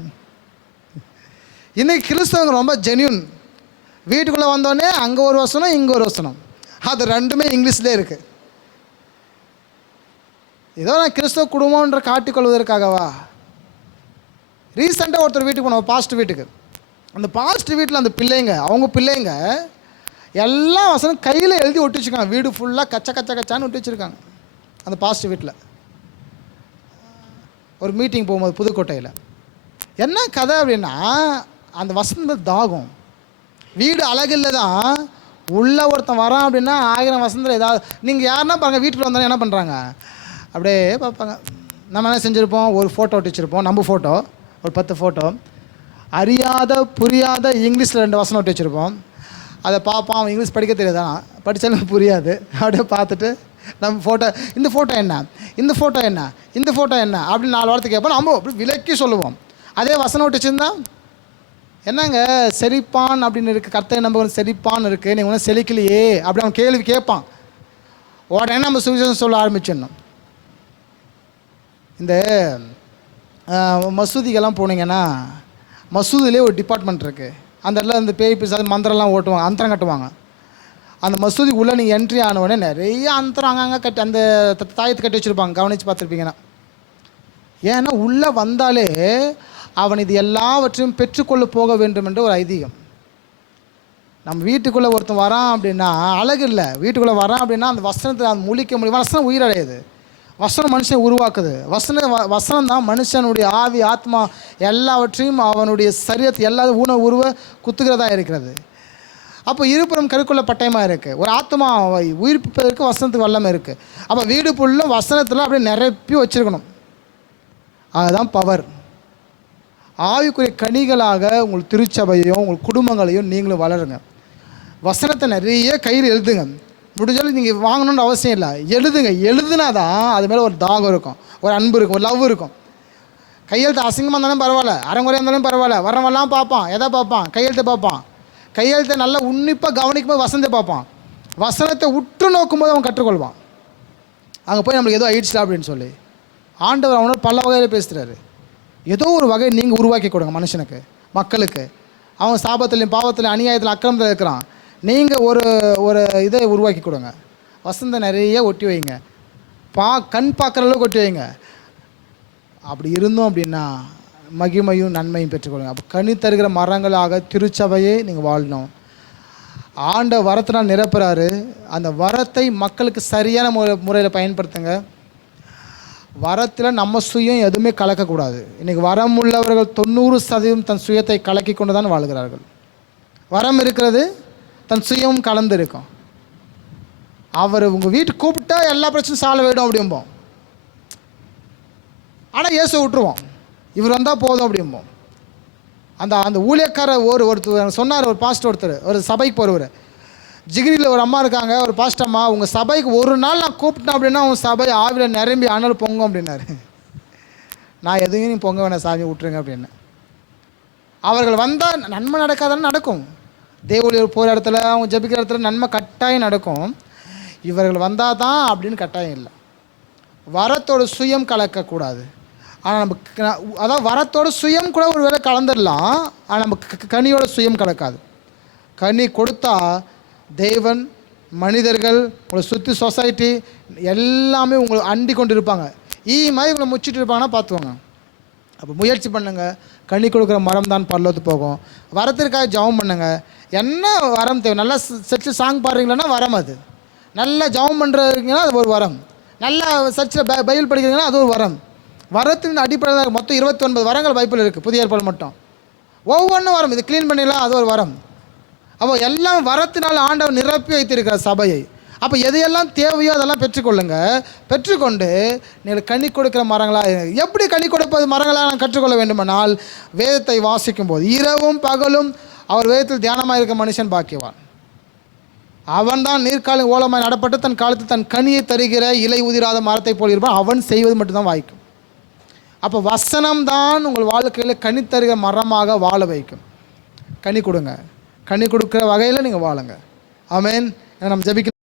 இன்றைக்கி கிறிஸ்தவங்க ரொம்ப ஜென்யூன். வீட்டுக்குள்ளே வந்தோடனே அங்கே ஒரு வசனம் இங்கே ஒரு வசனம், அது ரெண்டுமே இங்கிலீஷ்லேயே இருக்குது. ஏதோ நான் கிறிஸ்தவ குடும்பம்ன்ற காட்டிக்கொள்வதற்காகவா? ரீசெண்டாக ஒருத்தர் வீட்டுக்கு போனோம், பாஸ்ட் வீட்டுக்கு. அந்த பாஸ்ட் வீட்டில் அந்த அவங்க பிள்ளைங்க எல்லா வசனம் கையில் எழுதி ஒட்டி வச்சுருக்காங்க. வீடு ஃபுல்லாக கச்சான்னு ஒட்டி வச்சுருக்காங்க அந்த பாஸ்ட் வீட்டில். ஒரு மீட்டிங் போகும்போது புதுக்கோட்டையில் என்ன கதை அப்படின்னா, அந்த வசனம் தாகம். வீடு அழகில்லை தான், உள்ளே ஒருத்தன் வரான் அப்படின்னா 1000 வசனத்தில் ஏதாவது. நீங்கள் யாருன்னா பாருங்கள், வீட்டுக்குள்ள வந்தாலும் என்ன பண்ணுறாங்க, அப்படியே பார்ப்பாங்க. நம்ம என்ன செஞ்சுருப்போம், ஒரு ஃபோட்டோ ஒட்டி வச்சுருப்போம், நம்ம ஃபோட்டோ ஒரு 10 ஃபோட்டோ, அறியாத புரியாத இங்கிலீஷில் 2 வசனம் ஒட்டி வச்சுருப்போம். அதை பார்ப்பான், அவன் இங்கிலீஷ் படிக்க தெரியாதான், படித்தாலும் புரியாது. அப்படியே பார்த்துட்டு நம்ம ஃபோட்டோ, இந்த ஃபோட்டோ என்ன, இந்த ஃபோட்டோ என்ன, இந்த ஃபோட்டோ என்ன அப்படின்னு 4 வாரத்துக்கு கேட்போம். நம்ம அப்படி விலக்கி சொல்லுவோம். அதே வசனம் ஒட்டி வச்சுருந்தா, என்னங்க செழிப்பான் அப்படின்னு இருக்குது, கர்த்தரை நம்ம செழிப்பான் இருக்குது, நீங்கள் ஒன்றும் செழிக்கலையே அப்படி அவன் கேள்வி கேட்பான். உடனே நம்ம சுவிசேஷம் சொல்ல ஆரம்பிச்சிடணும். இந்த மசூதிக்கெல்லாம் போனீங்கன்னா, மசூதிலே ஒரு டிபார்ட்மெண்ட் இருக்குது. அந்த இடத்துல இந்த பேய் பிசாசு மந்திரம்லாம் ஓட்டுவாங்க, அந்தரம் கட்டுவாங்க. அந்த மசூதிக்கு உள்ளே நீங்கள் என்ட்ரி ஆனவுடனே நிறைய அந்தரம் அங்கங்கே கட்டி அந்த தாயத்தை கட்டி வச்சுருப்பாங்க, கவனித்து பார்த்துருப்பீங்கன்னா. ஏன்னா உள்ளே வந்தாலே அவன் இது எல்லாவற்றையும் பெற்றுக்கொள்ள போக வேண்டும் என்று ஒரு ஐதீகம். நம்ம வீட்டுக்குள்ளே ஒருத்தன் வரான் அப்படின்னா அழகு இல்லை, வீட்டுக்குள்ளே வரான் அப்படின்னா அந்த வசனத்தை அது முழிக்க முடியும். வசனம் உயிரடையுது, வசனம் மனுஷன் உருவாக்குது. வசனம் தான் மனுஷனுடைய ஆவி ஆத்மா எல்லாவற்றையும் அவனுடைய சரீரத்தை எல்லா உருவ குத்துகிறதா இருக்கிறது. அப்போ இருபுறம் கருக்குள்ள பட்டயமாக இருக்குது. ஒரு ஆத்மா உயிர்ப்பிப்பதற்கு வசனத்துக்கு வல்லமை இருக்குது. அப்போ வீடு ஃபுல்லும் வசனத்தில் அப்படியே நிரப்பி வச்சுருக்கணும். அதுதான் பவர். ஆவிக்குரிய கனிகளாக உங்கள் திருச்சபையும் உங்கள் குடும்பங்களையும் நீங்களும் வளருங்க. வசனத்தை நிறைய கையில் எழுதுங்க. முடிஞ்சாலும் நீங்கள் வாங்கணுன்ற அவசியம் இல்லை, எழுதுங்க. எழுதுனா தான் அது மேலே ஒரு தாகம் இருக்கும், ஒரு அன்பு இருக்கும், ஒரு லவ் இருக்கும். கையெழுத்து அசிங்கமாக இருந்தாலும் பரவாயில்ல, அறங்குறையாக இருந்தாலும் பரவாயில்ல, வரவெல்லாம் பார்ப்பான். எதை பார்ப்பான்? கையெழுத்தை பார்ப்பான். கையெழுத்தை நல்லா உன்னிப்பாக கவனிக்கும்போது வசனத்தை பார்ப்பான். வசனத்தை உற்று நோக்கும்போது அவன் கற்றுக்கொள்வான். அங்கே போய் நம்மளுக்கு ஏதோ ஆயிடுச்சா அப்படின்னு சொல்லி ஆண்டவர் அவனோட பல வகையில் பேசுகிறாரு. ஏதோ ஒரு வகை நீங்கள் உருவாக்கி கொடுங்க மனுஷனுக்கு, மக்களுக்கு. அவன் சாபத்துலையும் பாவத்துலையும் அநியாயத்தில் அக்கிரமத்தில் இருக்கிறான். நீங்கள் ஒரு இதை உருவாக்கி கொடுங்க. வசந்தம் நிறைய ஒட்டி வைங்க, கண் பார்க்குற அளவுக்கு ஒட்டி வைங்க. அப்படி இருந்தோம் அப்படின்னா மகிமையும் நன்மையும் பெற்றுக்கொள்ளுங்க. அப்போ கனி தருகிற மரங்களாக திருச்சபையை நீங்கள் வாழணும். ஆண்ட வரத்தினால் நிரப்புறாரு. அந்த வரத்தை மக்களுக்கு சரியான முறையில் பயன்படுத்துங்க. வரத்தில் நம்ம சுயம் எதுவுமே கலக்கக்கூடாது. இன்றைக்கி வரம் உள்ளவர்கள் 90% தன் சுயத்தை கலக்கி கொண்டு தான் வாழ்கிறார்கள். வரம் இருக்கிறது, தன் சுயமும் கலந்து இருக்கும். அவர் உங்கள் வீட்டுக்கு கூப்பிட்டா எல்லா பிரச்சனையும் சால்வ் ஆகிடும் அப்படிம்போம். ஆனால் இயேசு விட்டுருவோம், இவர் வந்தால் போதும் அப்படிம்போம். அந்த ஊழியக்காரர் ஒருத்தர் சொன்னார், ஒரு பாஸ்டர் ஒருத்தர் ஒரு சபைக்கு போகிறவர். ஜிகிரியில் ஒரு அம்மா இருக்காங்க, ஒரு பாஸ்டர் அம்மா, உங்கள் சபைக்கு ஒரு நாள் நான் கூப்பிட்டேன் அப்படின்னா உங்கள் சபை ஆவியில் நிரம்பி ஆனாலும் பொங்கும் அப்படின்னாரு. நான் எதுவும் நீ பொங்க வேணாம் சாமி விட்டுருங்க அப்படின்னு. அவர்கள் வந்தால் நன்மை நடக்காதான்னு நடக்கும். தேவொழியர் போகிற இடத்துல அவங்க ஜபிக்கிற இடத்துல நன்மை கட்டாயம் நடக்கும். இவர்கள் வந்தால் தான் அப்படின்னு கட்டாயம் இல்லை. வரத்தோட சுயம் கலக்கக்கூடாது. ஆனால் நம்ம அதான் வரத்தோட சுயம் கூட ஒரு வேளை கலந்துடலாம், ஆனால் நம்ம கனியோட சுயம் கலக்காது. கனி கொடுத்தா தேவன், மனிதர்கள், உங்களை சுற்றி சொசைட்டி எல்லாமே உங்களை அண்டி கொண்டு இருப்பாங்க. மாதிரி உங்களை முச்சிட்டு இருப்பாங்கன்னா பார்த்துக்கோங்க. அப்போ முயற்சி பண்ணுங்கள். கனி கொடுக்குற மரம் தான் பரலோகத்துக்கு போகும். வரத்திற்காக ஜெபம் பண்ணுங்கள். என்ன வரம் தேவை? நல்லா சர்ச்சில் சாங் பாடுறீங்களன்னா வரம் அது. நல்லா ஜெபம் பண்ணுறீங்கன்னா அது ஒரு வரம். நல்லா சர்ச்சில் பைபிள் படிக்கிறீங்கன்னா அது ஒரு வரம். வரத்தின் அடிப்படையில் மொத்தம் 29 வரங்கள் பைபிள் இருக்குது, புதிய ஏற்பாடு மட்டும். ஒவ்வொன்றும் வரம். இது க்ளீன் பண்ணிடலாம், அது ஒரு வரம். அப்போ எல்லாம் வரத்தினால் ஆண்டவர் நிரப்பி வைத்திருக்கிறார் சபையை. அப்போ எதையெல்லாம் தேவையோ அதெல்லாம் பெற்றுக்கொள்ளுங்க. பெற்றுக்கொண்டு நீங்கள் கனி கொடுக்குற மரங்களாக. எப்படி கனி கொடுப்பது மரங்களாக நான் கற்றுக்கொள்ள வேண்டுமானால், வேதத்தை வாசிக்கும் போது இரவும் பகலும் அவர் வேதத்தில் தியானமாக இருக்க மனுஷன் பாக்கியவான். அவன் தான் நீர்க்காலின் ஓலமாய் நடப்பட்டு தன் காலத்தில் தன் கனியை தருகிற இலை உதிராத மரத்தை போல் இருப்பான். அவன் செய்வது மட்டும்தான் வாய்க்கும். அப்போ வசனம் தான் உங்கள் வாழ்க்கையில் கனி தருகிற மரமாக வாழ வைக்கும். கனி கொடுங்க, கனி கொடுக்குற வகையில் நீங்கள் வாழுங்க. ஆமென். நம்ம ஜெபிக்க